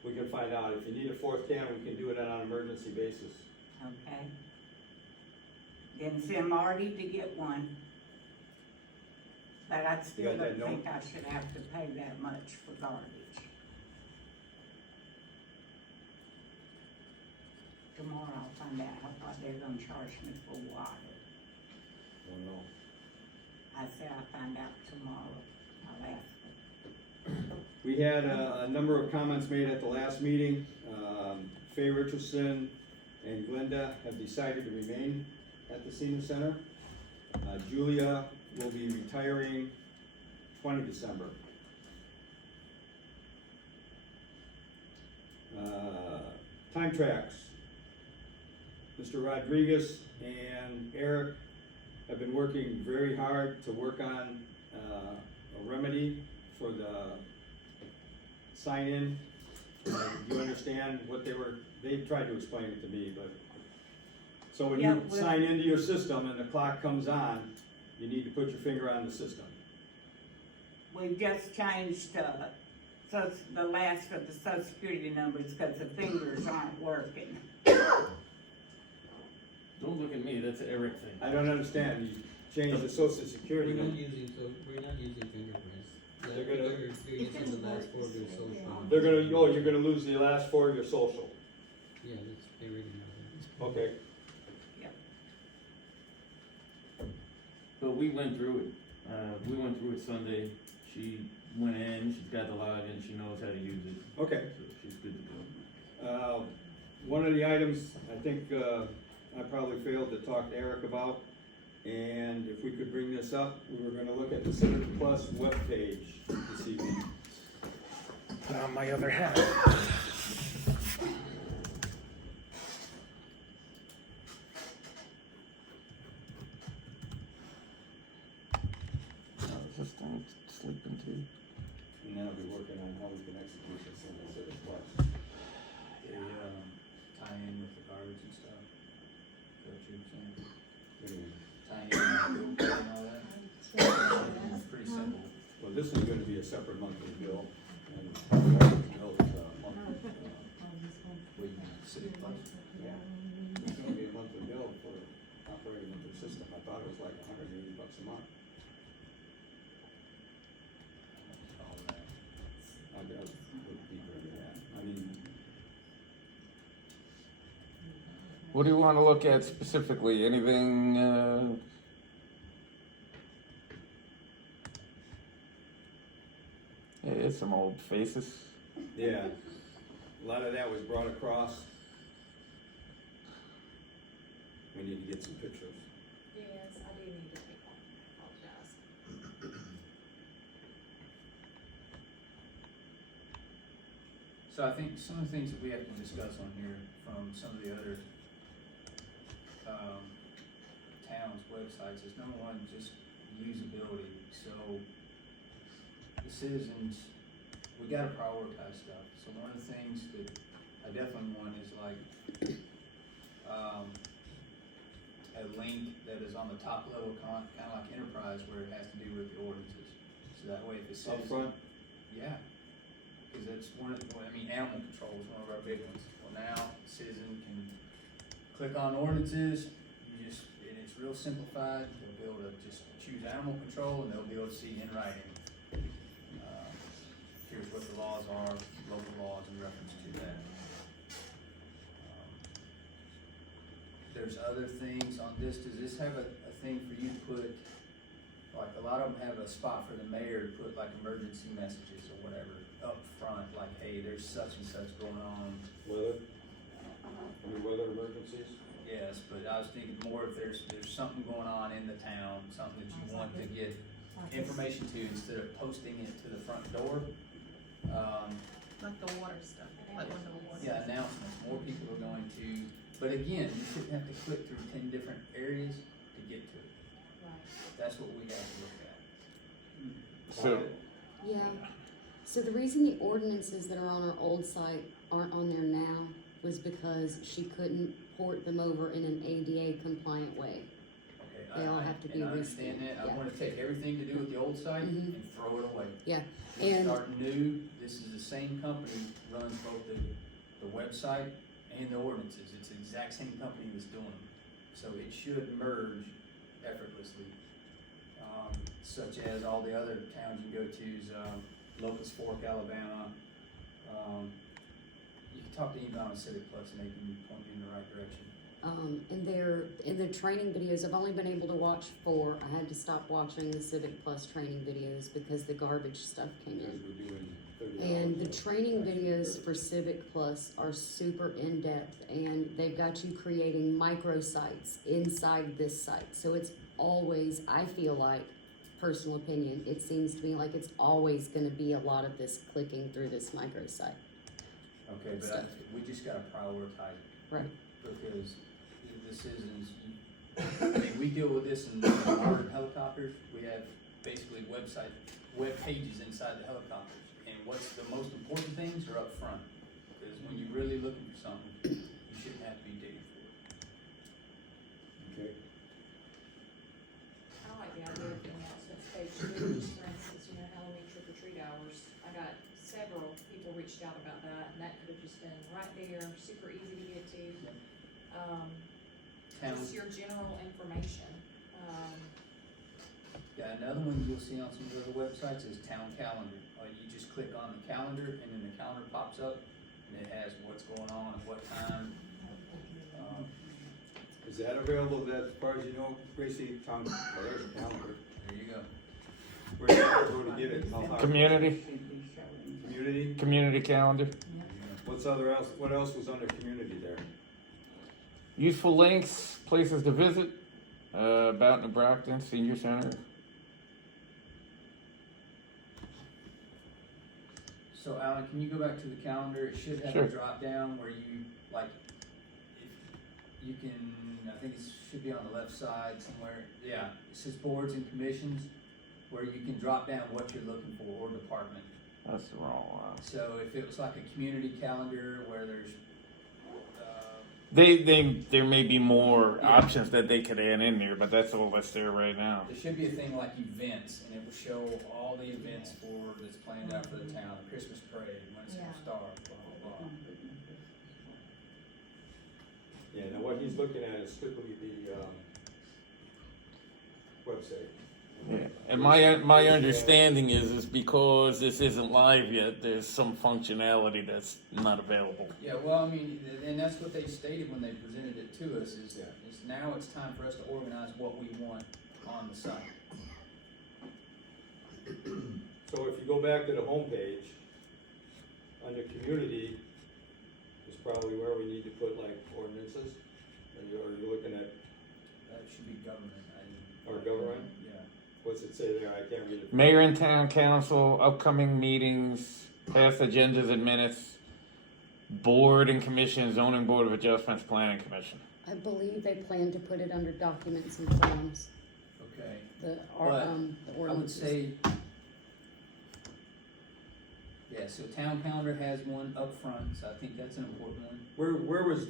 we can find out. If you need a fourth can, we can do it on an emergency basis. Okay? Then send Marty to get one. But I still got that don't think I should have to pay that much for garbage. Tomorrow I'll find out how much they're gonna charge me for water. Don't know. I said I'll find out tomorrow. I'll ask them. We had a number of comments made at the last meeting. Faye Richardson and Glenda have decided to remain at the senior center. Julia will be retiring 20 December. Time tracks. Mr. Rodriguez and Eric have been working very hard to work on a remedy for the sign-in. Do you understand what they tried to explain it to me, but. So when Yeah, you well- sign into your system and the clock comes on, you need to put your finger on the system. We've just changed, so the last of the social security numbers, cause the fingers aren't working. Don't look at me, that's an Eric thing. I don't understand, you changed the social security We're not number. using fingerprints. They're gonna- You're using the last four of your social. You're gonna lose the last four of your social. Yeah, that's, they already know Okay. But we went through it Sunday, she went in, she's got the login, she knows how to use it, Okay. so she's good to go. One of the items I think I probably failed to talk to Eric about, and if we could bring this up, we were gonna look at the Civic Plus webpage this evening. Put on my other hat. This thing sleeping too. And then I'll be working on how we can execute this in the Civic Plus. Tie in with the garbage and stuff. Is that what you were saying? What do you mean? Tie in with the bill and all that. It's pretty simple. Well, this is gonna be a separate monthly bill, and the bill is a monthly, City Plus. yeah. It's gonna be a monthly bill for operating with their system. I thought it was like $180 a month. All that. I'll look deeper into that. I mean, What do you wanna look at specifically, anything, it's some old faces. yeah, a lot of that was brought across. We need to get some pictures. Yes, I do need to take one, I apologize. So I think some of the things that we have to discuss on here from some of the other, towns' websites is number one, just usability. So the citizens, we gotta prioritize stuff. So one of the things that I definitely want is like, a link that is on the top level, kinda like enterprise, where it has to do with the ordinances. So that way if it says. Up front? Yeah, cause that's one of the, animal control is one of our big ones. Well, now, citizen can click on ordinances, and it's real simplified, they'll be able to just choose animal control, and they'll be able to see in writing. Here's what the laws are, local laws in reference to that. There's other things on this, does this have a thing for you to put, like, a lot of them have a spot for the mayor to put like emergency messages or whatever up front, like, hey, there's such and such going on. Weather? Any weather emergencies? Yes, but I was thinking more if there's something going on in the town, something that you want to get information to, instead of posting it to the front door. Like the water stuff, like when the water. Yeah, announcements, more people are going to, but again, you shouldn't have to click through 10 different areas to get to it. That's what we have to look at. So, Yeah, so the reason the ordinances that are on our old site aren't on there now was because she couldn't port them over in an ADA compliant way. Okay, They all have to be And I understand rescanned, that, I yeah. wanna take everything to do with the old site Mhm. and throw it away. Yeah, and Start new, this is the same company runs both the website and the ordinances, it's the exact same company that's doing them. So it should merge effortlessly, such as all the other towns you go to's, Locust Fork, Alabama. You can talk to anybody on Civic Plus and they can point you in the right direction. in the training videos, I've only been able to watch 4. I had to stop watching the Civic Plus training videos because the garbage stuff came in. We're doing 30 And the hours. training videos for Civic Plus are super in-depth, and they've got you creating microsites inside this site. So it's always, I feel like, personal opinion, it seems to me like it's always gonna be a lot of this clicking through this microsite. Okay, but Stuff. we just gotta prioritize it. Right. Because the citizens, I mean, we deal with this in our helicopters, we have basically web pages inside the helicopters. And what's the most important things are up front, because when you're really looking for something, you shouldn't have to be digging for it. Okay. I like the idea of the announcements page too, just for instance, Halloween trick or treat hours. I got several people reached out about that, and that could have just been right there, super easy to get to. Just your general information. Yeah, another one you'll see on some of the other websites is town calendar. You just click on the calendar and then the calendar pops up and it has what's going on at what time. Is that available, as far as you know, Gracie, Tom, oh, there's a calendar. There you go. Where do you go to get it? Community calendar. What else was under community there? Useful links, places to visit, about New Brockton Senior Center. So Alan, can you go back to the calendar? It should have Sure. a drop down where you, like, if you can, I think it should be on the left side somewhere. Yeah, it says boards and commissions, where you can drop down what you're looking for or department. That's the wrong one. So if it was like a community calendar where there's, There may be more Yeah. options that they could add in there, but that's all that's there right now. there should be a thing like events, and it will show all the events that's planned out for the town, the Christmas parade, when it's gonna start, blah, blah, blah. Yeah, now what he's looking at is strictly the, website. Yeah, and my understanding is because this isn't live yet, there's some functionality that's not available. Yeah, well, I mean, and that's what they stated when they presented it to us, is now it's time for us to organize what we want on the site. So if you go back to the homepage, under community, is probably where we need to put like ordinances, or you're looking at, That should be government. Or government? Yeah. what's it say there, I can't read it. Mayor and town council, upcoming meetings, past agendas and minutes, board and commission, zoning board of adjustments, planning commission. I believe they plan to put it under documents and forms, Okay. the But the I would ordinances. say, yeah, so town calendar has one up front, so I think that's an important one. Where was,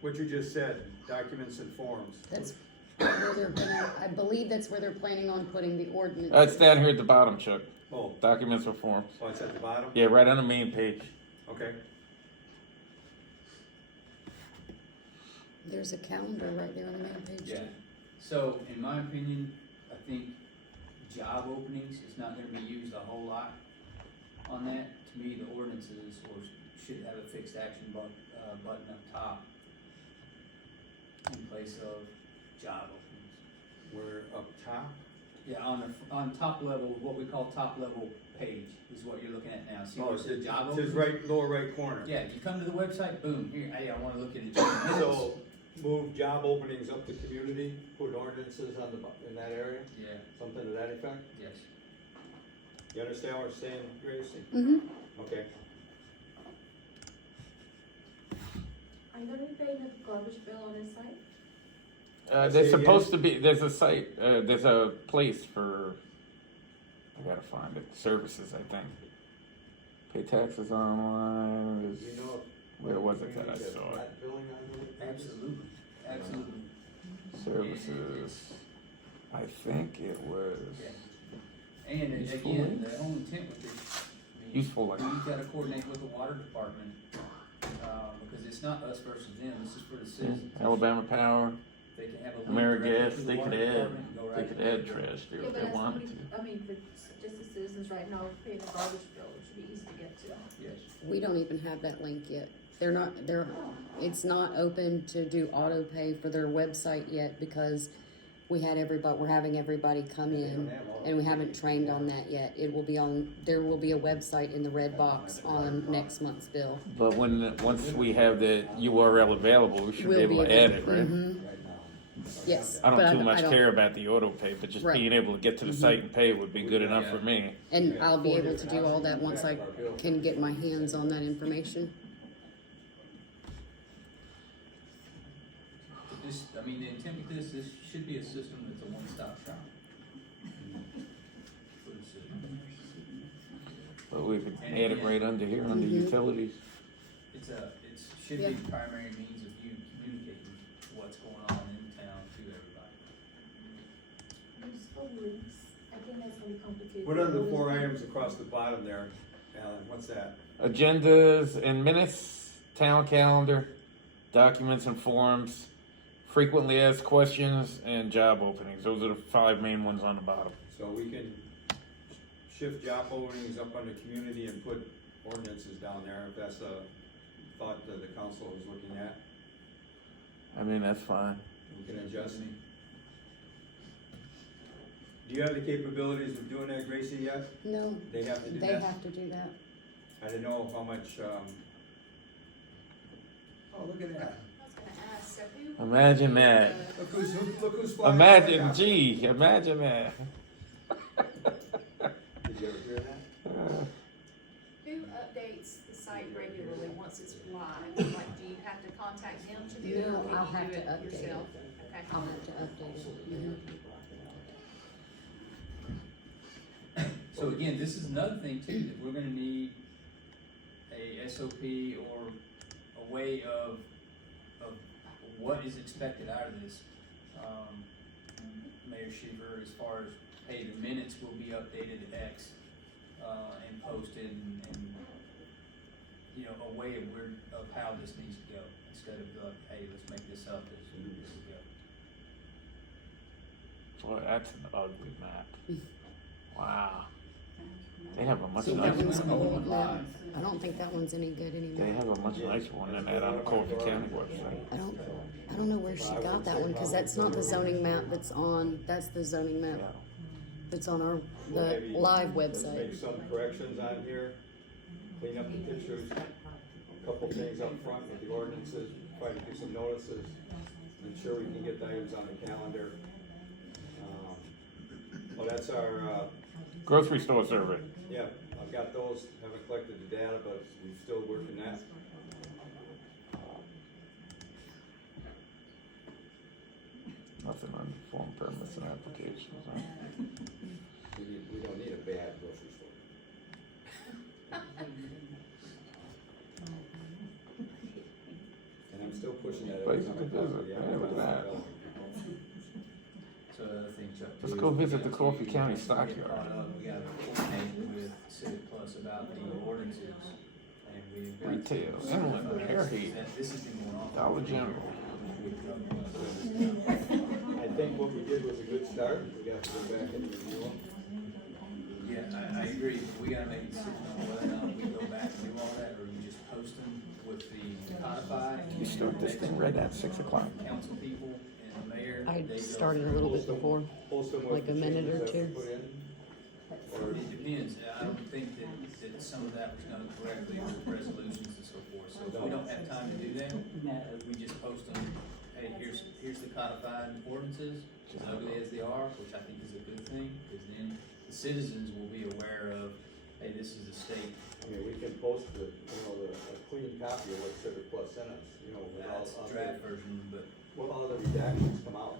what you just said, documents and forms? That's where they're gonna, I believe that's where they're planning on putting the ordinance. It's down here at the bottom, Chuck. Oh, Documents or forms. oh, it's at the bottom? Yeah, right on the main page. Okay. There's a calendar right there on the main page. Yeah, so in my opinion, I think job openings is not gonna be used a whole lot on that. To me, the ordinances should have a fixed action button up top in place of job openings. We're up top? Yeah, on top level, what we call top level page is what you're looking at now. See Oh, where it it's says job it's openings? right, lower right corner. Yeah, you come to the website, boom, here, hey, I wanna look at it. So, So, move job openings up to community, put ordinances on in that area, yeah, something to that effect? yes. You understand what I'm saying, Gracie? Mm-hmm. Okay. Are you gonna be paying a garbage bill on this site? There's supposed to be, there's a site, there's a place for, I gotta find it, services, I think. Pay taxes online, Do you there's, know where was it that I community has saw it? flat billing on it? Absolutely, absolutely. Services. I think it was And Useful again, links? the whole intent with this, I mean, useful, like, you've gotta coordinate with the water department, because it's not us versus them, this is for the citizens. Alabama Power, They can have a link Amerigas, directly to the they water could add, department and go they right could to add the- trash there Yeah, if but they that's wanted only, to. I mean, for just the citizens right now, paying a garbage bill, it should be easy to get to. Yes. We don't even have that link yet. It's not open to do auto pay for their website yet because we're having everybody come in and we haven't trained on that yet. There will be a website in the red box on next month's bill. But once we have the URL available, we should be able to add it, right? Mhm. Yes. I but don't too much don't- care about the auto pay, but just Right. being able to get to the site and pay would be good enough for me. And I'll be able to do all that once I can get my hands on that information. This, I mean, the intent with this should be a system that's a one-stop shop. For the city. But we could add it right under here, under Mhm. utilities. Should be Yeah. the primary means of you communicating what's going on in town to everybody. Useful links, I think that's gonna be complicated. What are the four items across the bottom there, Alan? What's that? Agendas and minutes, town calendar, documents and forms, frequently asked questions, and job openings. Those are the 5 main ones on the bottom. So we can shift job openings up under community and put ordinances down there, if that's a thought that the council is looking at. I mean, that's fine. We can adjust. Do you have the capabilities of doing that, Gracie, yet? No, They have to do they that? have to do that. I didn't know how much, oh, look at that. I was gonna ask, so who? Imagine that. Look who's flying. Imagine, gee, imagine that. Did you ever hear that? Who updates the site regularly once it's live? Like, do you have to contact them to do it, or No, can I'll you have do to it update it. yourself? Okay. I'll have to update it. Mhm. So again, this is another thing too, that we're gonna need a SOP or a way of what is expected out of this. Mayor Shiver, as far as, hey, the minutes will be updated to X, and posted and, you know, a way of how this needs to go, instead of like, hey, let's make this up as we go. Boy, that's an ugly map. Wow. They have a much See, that nicer one's one. old now. I don't think that one's any good They anymore. have a much nicer one than that on the Coffee County website. I don't know where she got that one, cause that's not the zoning map that's the zoning map Yeah. that's on the Maybe live let's website. make some corrections on here, clean up the pictures, a couple things up front with the ordinances, try to do some notices, ensure we can get the items on the calendar. Well, that's our, Grocery store survey. yeah, I've got those, haven't collected the data, but we're still working that. Nothing on form permits and applications, huh? We don't need a bad grocery store. And I'm still pushing that. every Places time to I talk visit, you. yeah, look at that. So the other thing, Chuck. Let's too, go is we visit the gotta- Coffee County we gotta Stockyard. get caught up. We gotta coordinate with Civic Plus about the ordinances, and we've got. Retail, inland, hair heat, This has been going on. Dollar General. I think what we did was a good start, we got to go back and review them. Yeah, I agree, we gotta make a decision on whether or not we go back and do all that, or you just post them with the codified. You start this thing right at 6 o'clock. Council people and the mayor. I they go started a through. little bit before. Post them with Like a the minute or changes that we two. put in. Or it depends, I don't think that some of that was done correctly with resolutions and so forth, so if we don't have time to do that, we just post them, hey, here's the codified ordinances, as ugly as they are, which I think is a good thing, because then the citizens will be aware of, hey, this is the state. I mean, we can post a clean copy of what Civic Plus sent us, with all, That's the draft version, but. all the redactions come out.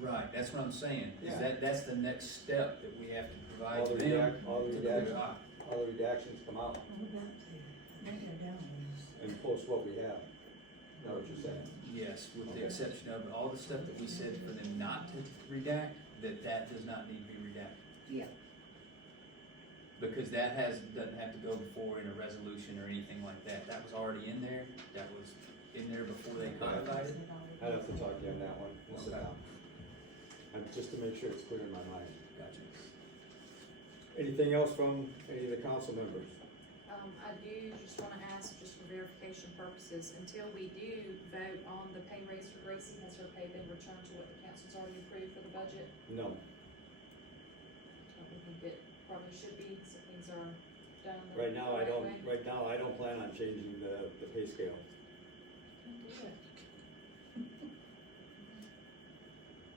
Right, that's what I'm saying, is Yeah. that's the next step that we have to provide All to the them. all the to clear it redactions, up. all the redactions come out and post what we have. Know what you're saying? Yes, with the Okay. exception of all the stuff that we said for them not to redact, that does not need to be redacted. Yeah. Because that doesn't have to go before in a resolution or anything like that. That was already in there. That was in there before they codified it. I'd have to talk to you on that one. We'll sit Okay. down. Just to make sure it's clear in my mind. Gotcha. Anything else from any of the council members? I do just wanna ask, just for verification purposes, until we do vote on the pay raise for Gracie, has her pay been returned to what the council's already approved for the budget? No. I think it probably should be, so things are done the Right now, I right don't, way. right now, I don't plan on changing the pay scale. Can't do it.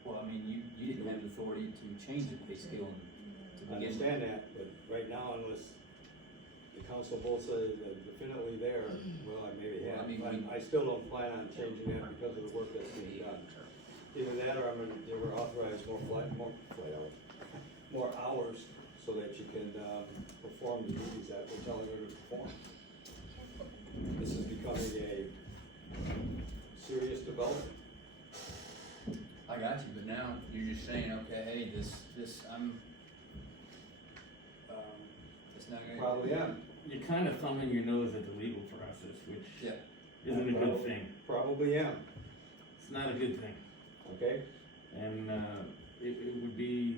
Well, I mean, you didn't have the authority to change the pay scale to I begin with. understand that, but right now, unless the council votes definitely there, well, I maybe Well, I have, mean, but we- I still don't plan on changing that because of the work that's being done. Either that or they were authorized more flight hours, more hours, so that you can, perform the duties that we're telling her to perform. This is becoming a serious development. I got you, but now you're just saying, okay, hey, this, it's not gonna. Probably am, You're kind of thumbing your nose at the legal process, which Yeah. isn't a good thing. probably am, It's not a good thing. okay? And, it would be,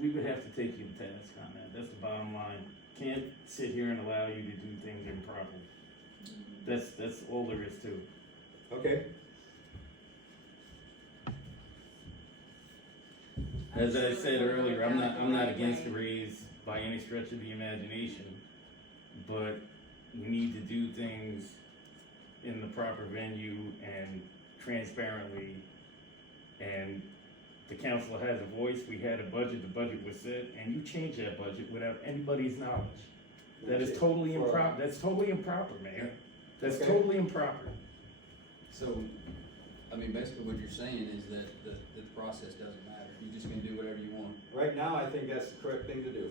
we would have to take you to task on that, that's the bottom line. Can't sit here and allow you to do things improperly. That's all there is to it. Okay, As I said earlier, I'm not against the raise by any stretch of the imagination, but we need to do things in the proper venue and transparently. And the council has a voice, we had a budget, the budget was set, and you changed that budget without anybody's knowledge. That is totally improper, that's totally improper, Mayor. That's Okay. totally improper. So, I mean, basically what you're saying is that the process doesn't matter. You're just gonna do whatever you want, right now, I think that's the correct thing to do.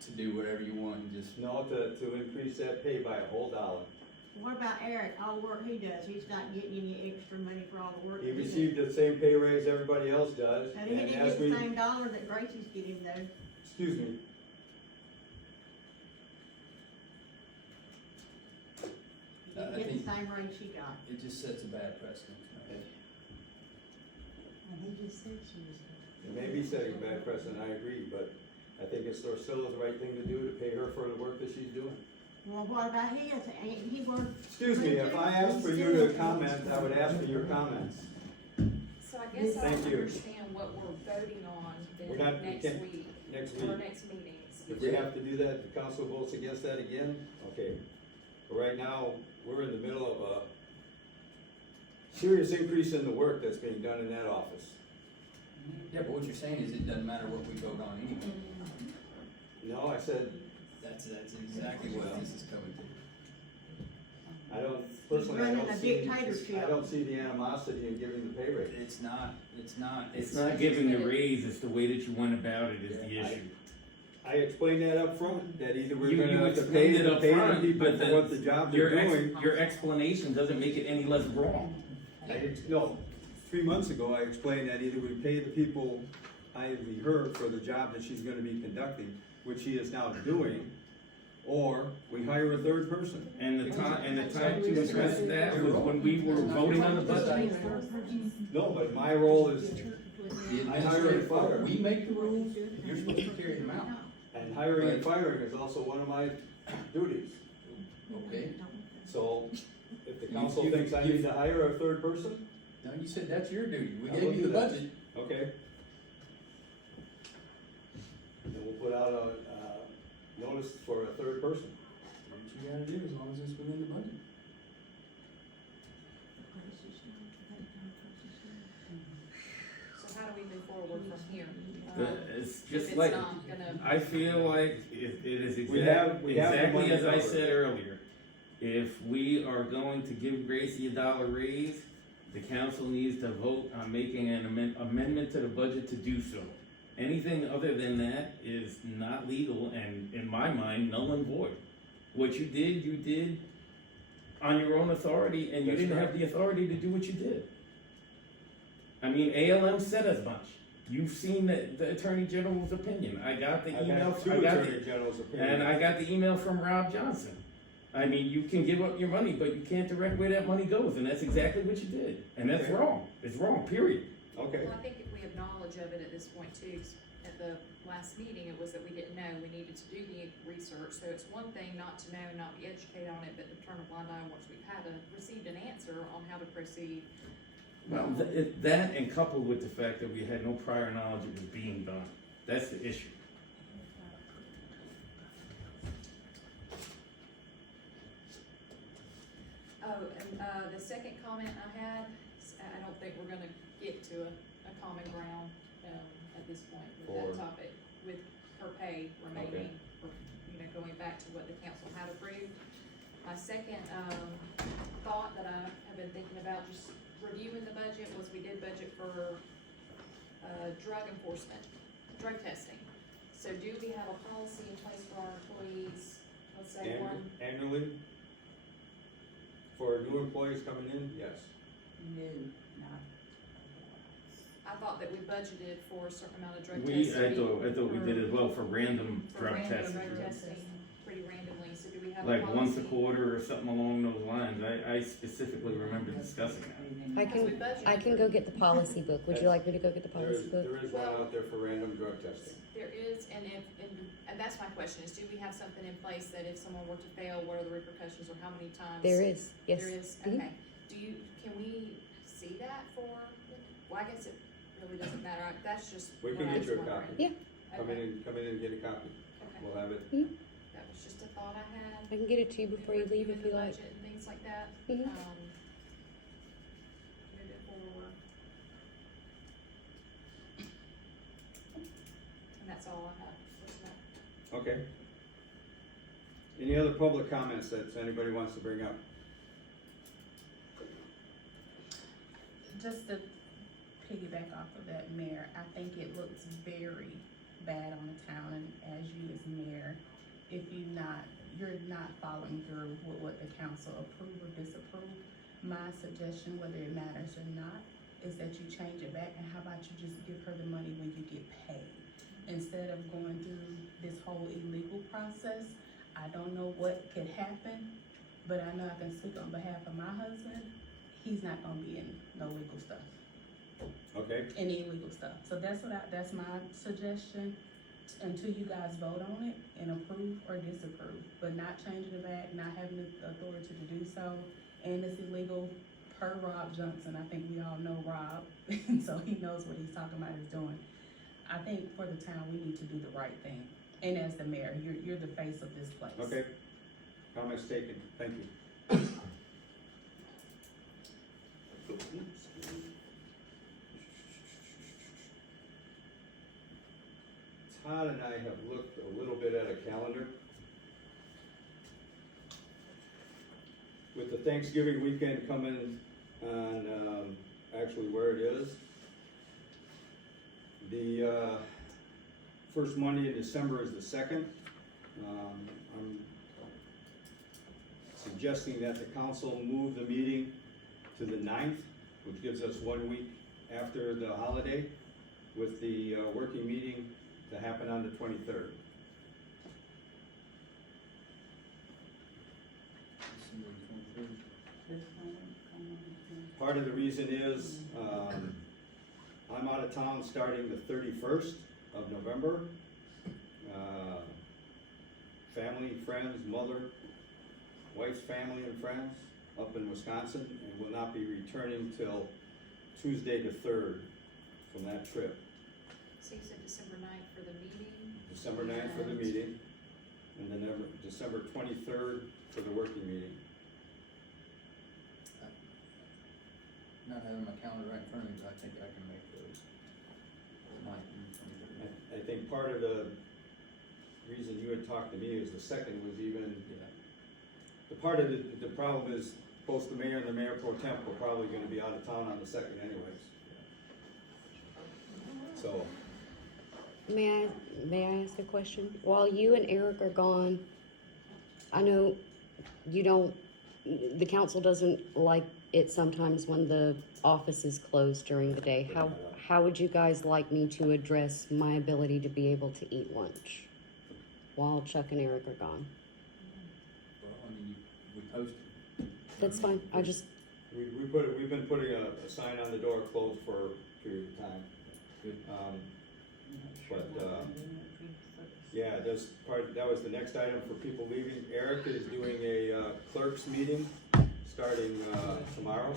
to do whatever you want and just. No, to increase that pay by a whole $1. What about Eric, all the work he does, he's not getting any extra money for all the work. He that does. received the same pay raise everybody else does, And he and didn't as get we, the same dollar that Gracie's getting though. excuse me. He I didn't get think- the same raise she got. It just sets a bad precedent. It may be setting a bad precedent, I agree, but I think it's still the right thing to do to pay her for the work that she's doing. Well, what about his, ain't he worked? Excuse me, if I asked for you to comment, I would ask for your comments. So I guess I Thank don't you. understand what we're voting on We're then not- we next can't- week, Next or week, next meetings. if we have to do that, the council votes against that again, okay. But right now, we're in the middle of a serious increase in the work that's being done in that office. Yeah, but what you're saying is it doesn't matter what we vote on anyway. No, I said, That's exactly what this is coming to. I don't, personally, I running don't a see, dictatorship. I don't see the animosity in giving the pay raise. It's not. It's not giving the raise, it's the way that you went about it is the issue. I explained that up front, that either we're You gonna have to explained pay it up the front, people but for what the job they're doing. your explanation doesn't make it any less wrong. No, 3 months ago, I explained that either we pay the people, i.e. her, for the job that she's gonna be conducting, which she is now doing, or we hire a third person. And the time to address that was when we were voting on the budget. No, but my role is, The I hire and fire. We make the rules, you're supposed to carry them out. and hiring and firing is also one of my duties. Okay, So, if the council thinks I need to hire a third person, now you said that's your duty, we I gave will you do the that. budget. okay? Then we'll put out a notice for a third person. Do what you gotta do as long as it's within the budget. So how do we move forward from here? It's If just it's like, not gonna, I feel like it is We have the exactly money as I covered. said earlier. If we are going to give Gracie a $1 raise, the council needs to vote on making an amendment to the budget to do so. Anything other than that is not legal and, in my mind, null and void. What you did on your own authority, and you That's didn't have correct. the authority to do what you did. I mean, ALM said as much. You've seen the Attorney General's opinion. I got the I've email, had two I got Attorney the, General's opinions. and I got the email from Rob Johnson. I mean, you can give up your money, but you can't direct where that money goes, and that's exactly what you did. And that's Okay. wrong. It's wrong, period. Okay, Well, I think if we have knowledge of it at this point too, 'cause at the last meeting, it was that we didn't know, we needed to do the research. So it's one thing not to know, not be educated on it, but to turn a blind eye once we've received an answer on how to proceed. Well, that and coupled with the fact that we had no prior knowledge it was being done. That's the issue. Oh, and, the second comment I had, I don't think we're gonna get to a common ground, at this point with For- that topic, with her pay remaining, or, going back to what the council had approved. My second, thought that I have been thinking about, just reviewing the budget, was we did budget for, drug enforcement, drug testing. So do we have a policy in place for our employees, let's say Annually? For new employees coming in, yes. No, not. I thought that we budgeted for a certain amount of drug I testing. thought we did as well for random For drug random testing. drug testing, pretty randomly, so do we have a Like policy? once a quarter or something along those lines. I specifically remember discussing that. I Because we can, budgeted I can for- go get the policy book. Would you like me to go get the policy book? There is one out there for random drug testing. There is, and that's my question, is do we have something in place that if someone were to fail, what are the repercussions, or how many times? There is, yes. There is, Mhm. okay. Can we see that for, well, I guess it really doesn't matter, that's just We what can I get was you a wondering. copy. Yeah. Come Okay, in and get a copy. okay. We'll have it. That was just a thought I had. I can get it to you before you leave if Reviewing you the like. budget and things like that. Mhm. Moving forward. And that's all I have. What's that? Okay. Any other public comments that anybody wants to bring up? Just to piggyback off of that, Mayor, I think it looks very bad on the town, and as you as mayor, if you're not following through with what the council approve or disapprove. My suggestion, whether it matters or not, is that you change it back, and how about you just give her the money when you get paid? Instead of going through this whole illegal process. I don't know what could happen, but I know I can speak on behalf of my husband. He's not gonna be in no legal stuff, Okay, any illegal stuff. So that's my suggestion, until you guys vote on it and approve or disapprove, but not changing it back, not having the authority to do so. And it's illegal per Rob Johnson. I think we all know Rob, so he knows what he's talking about, he's doing. I think for the town, we need to do the right thing. And as the mayor, you're the face of this place. okay. Comments taken. Thank you. Todd and I have looked a little bit at a calendar. With the Thanksgiving weekend coming on, actually where it is, the, first Monday in December is the 2nd. I'm suggesting that the council move the meeting to the 9th, which gives us 1 week after the holiday, with the, working meeting to happen on the 23rd. Part of the reason is, I'm out of town starting the 31st of November. Family, friends, mother, wife's family and friends up in Wisconsin, and will not be returning till Tuesday the 3rd from that trip. So you said December 9th for the meeting? December 9th for the meeting, and then December 23rd for the working meeting. Not having my calendar right in front of me, but I think I can make those. I think part of the reason you had talked to me is the 2nd was even, the part of the problem is both the mayor and the mayor pro temp are probably gonna be out of town on the 2nd anyways. So, May I ask a question? While you and Eric are gone, I know you don't, the council doesn't like it sometimes when the office is closed during the day. How would you guys like me to address my ability to be able to eat lunch while Chuck and Eric are gone? Well, I mean, we posted. That's fine, We've been putting a sign on the door closed for a period of time. Good. Yeah, that was the next item for people leaving. Eric is doing a clerks meeting starting tomorrow.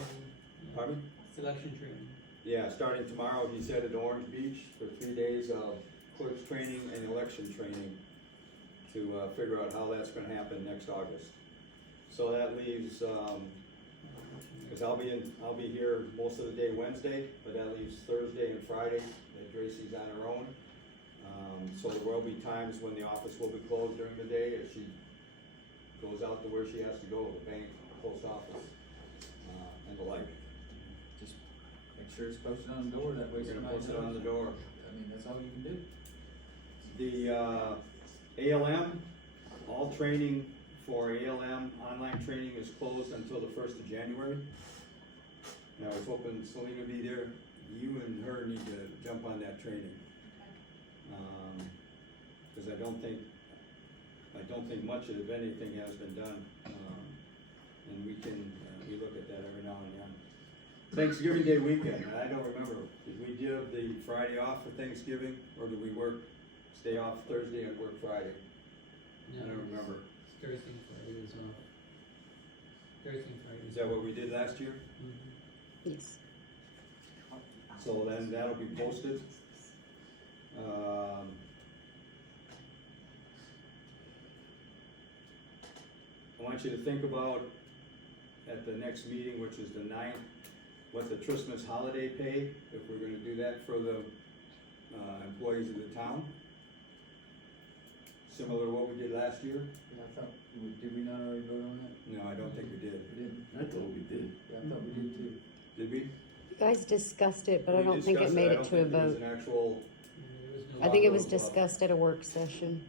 Pardon me? Selection training. Yeah, starting tomorrow, he's headed to Orange Beach for 3 days of clerks training and election training to figure out how that's gonna happen next August. So that leaves, cause I'll be here most of the day Wednesday, but that leaves Thursday and Friday that Gracie's on her own. So there will be times when the office will be closed during the day if she goes out to where she has to go, the bank, post office, and the like. Just make sure it's posted on the door, that way We're gonna somebody post it on the knows. door. I mean, that's all you can do. The ALM, all training for ALM, online training is closed until the 1st of January. And I was hoping Selena would be there. You and her need to jump on that training. Cause I don't think much of anything has been done. And we look at that every now and then. Thanksgiving Day weekend, I don't remember, did we give the Friday off for Thanksgiving, or did we stay off Thursday and work Friday? I don't remember. Thursday and Friday is off. Thursday and Friday. Is that what we did last year? Mhm. yes. So then that'll be posted. I want you to think about, at the next meeting, which is the 9th, what the Christmas holiday pay, if we're gonna do that for the employees of the town. Similar to what we did last year? Yeah, I thought, did we not already vote on that? No, I don't think we did. We didn't? I thought we did. Yeah, I thought we did too. Did we? You guys discussed it, but I We don't think it discussed made I it don't to a think there was vote. an actual, There was no. I think it was discussed at a work session.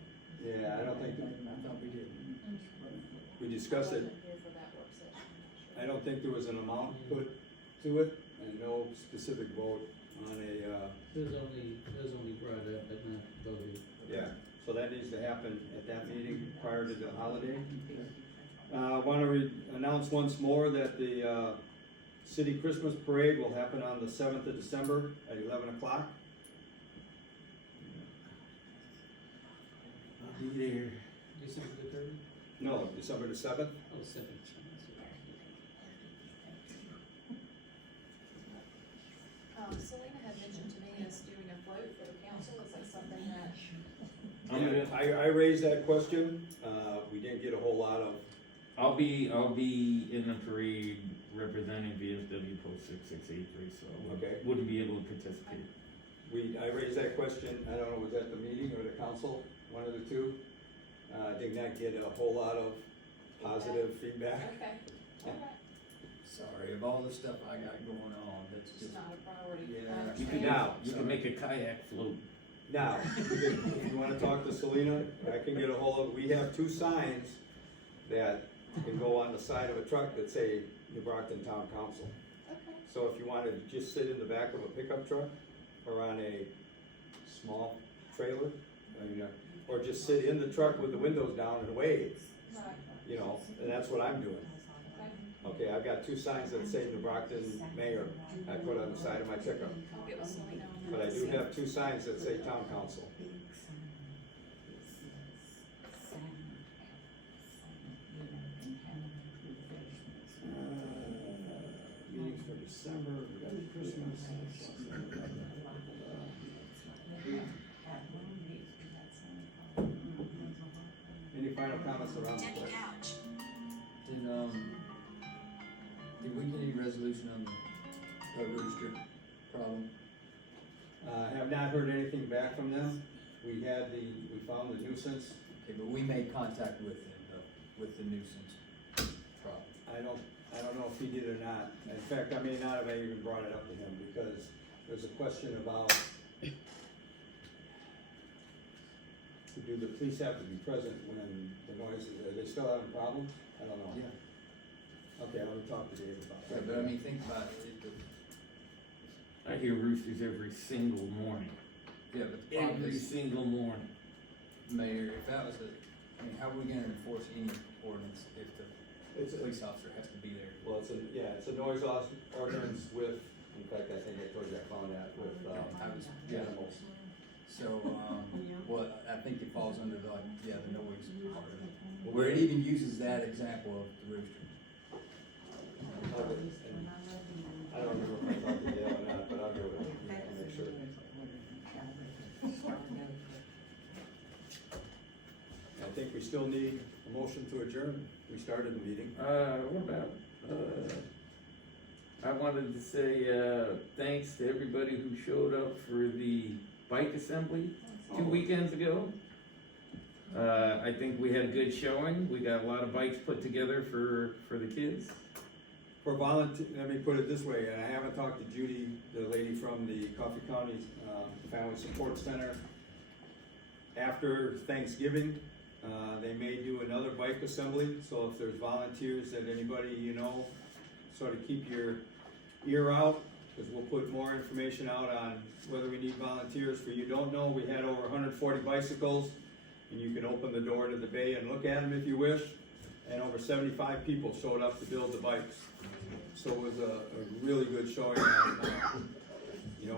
yeah, I don't think, I thought we did. we discussed it. Wasn't here for that work session, I'm not sure. I don't think there was an amount put to it, and no specific vote on a, It was only brought up, but not voted. yeah. So that needs to happen at that meeting prior to the holiday. I wanna announce once more that the, city Christmas parade will happen on the 7th of December at 11 o'clock. I'll be there. December the 3rd? No, December the 7th. Oh, 7th. Selena had mentioned to me us doing a float for the council, is that something that? Yeah, I raised that question, we didn't get a whole lot of, I'll be in the parade representing VFW Post 6683, so I Okay. wouldn't be able to participate. I raised that question, I don't know, was that the meeting or the council, one of the two? Did not get a whole lot of positive feedback. Okay, okay, Sorry, of all the stuff I got going on, that's it's just. just not a priority. Yeah. I You understand. can, Now, you can make a kayak float. Now, if you wanna talk to Selena, I can get a hold of, we have 2 signs that can go on the side of a truck that say New Brockton Town Council. Okay. So if you wanna just sit in the back of a pickup truck or on a small trailer, or just sit in the truck with the windows down and wave, Right, you know, and that's what I'm doing. okay. Okay, I've got 2 signs that say New Brockton Mayor, I put on the side of my pickup. I'll get with Selena on that. But I do have 2 signs that say Town Council. Meetings for December, we got Christmas. Any final comments around the place? Did we get any resolution on the rooster problem? Have not heard anything back from them. We found the nuisance. Okay, but we made contact with him, with the nuisance problem. I don't know if he did or not. In fact, I may not have even brought it up to him because there's a question about, do the police have to be present when the noise is, are they still having problems? I don't know. Yeah. Okay, I'm gonna talk to Dave about Yeah, that. but I mean, think about it, I hear roosters every single morning. yeah, but the problem Every is, single morning. Mayor, if that was I mean, how are we gonna enforce any ordinance if the It's a, police officer has to be there? well, it's a noise ordinance with, in fact, I think I told you I found that with, animals. So, well, I think it falls under the, like, yeah, the noise part of it. Where it even uses that example of the rooster. I don't remember if I talked to Dale or not, but I'll go with it, I'll make sure. I think we still need a motion to adjourn. We started the meeting. What about, I wanted to say, thanks to everybody who showed up for the bike assembly 2 weekends ago. I think we had a good showing. We got a lot of bikes put together for the kids. For volunteer, let me put it this way, I haven't talked to Judy, the lady from the Coffee County, Family Support Center. After Thanksgiving, they may do another bike assembly, so if there's volunteers that anybody you know, sort of keep your ear out, because we'll put more information out on whether we need volunteers. For you don't know, we had over 140 bicycles, and you can open the door to the bay and look at them if you wish, and over 75 people showed up to build the bikes. So it was a really good showing on,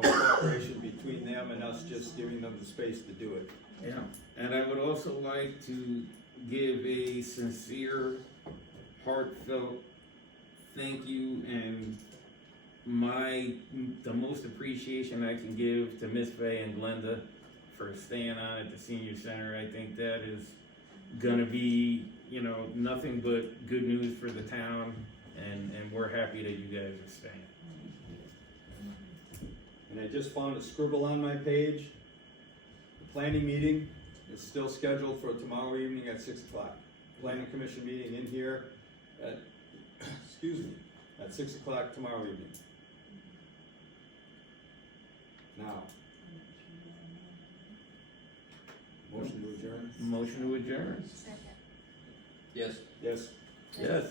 cooperation between them and us just giving them the space to do it. Yeah. And I would also like to give a sincere, heartfelt thank you and the most appreciation I can give to Miss Faye and Glenda for staying on at the senior center. I think that is gonna be, nothing but good news for the town, and we're happy that you guys are staying. And I just found a scribble on my page. The planning meeting is still scheduled for tomorrow evening at 6 o'clock. Planning commission meeting in here at, at 6 o'clock tomorrow evening. Now. Motion to adjourn? Motion to adjourn? Second. Yes. Yes. Yes.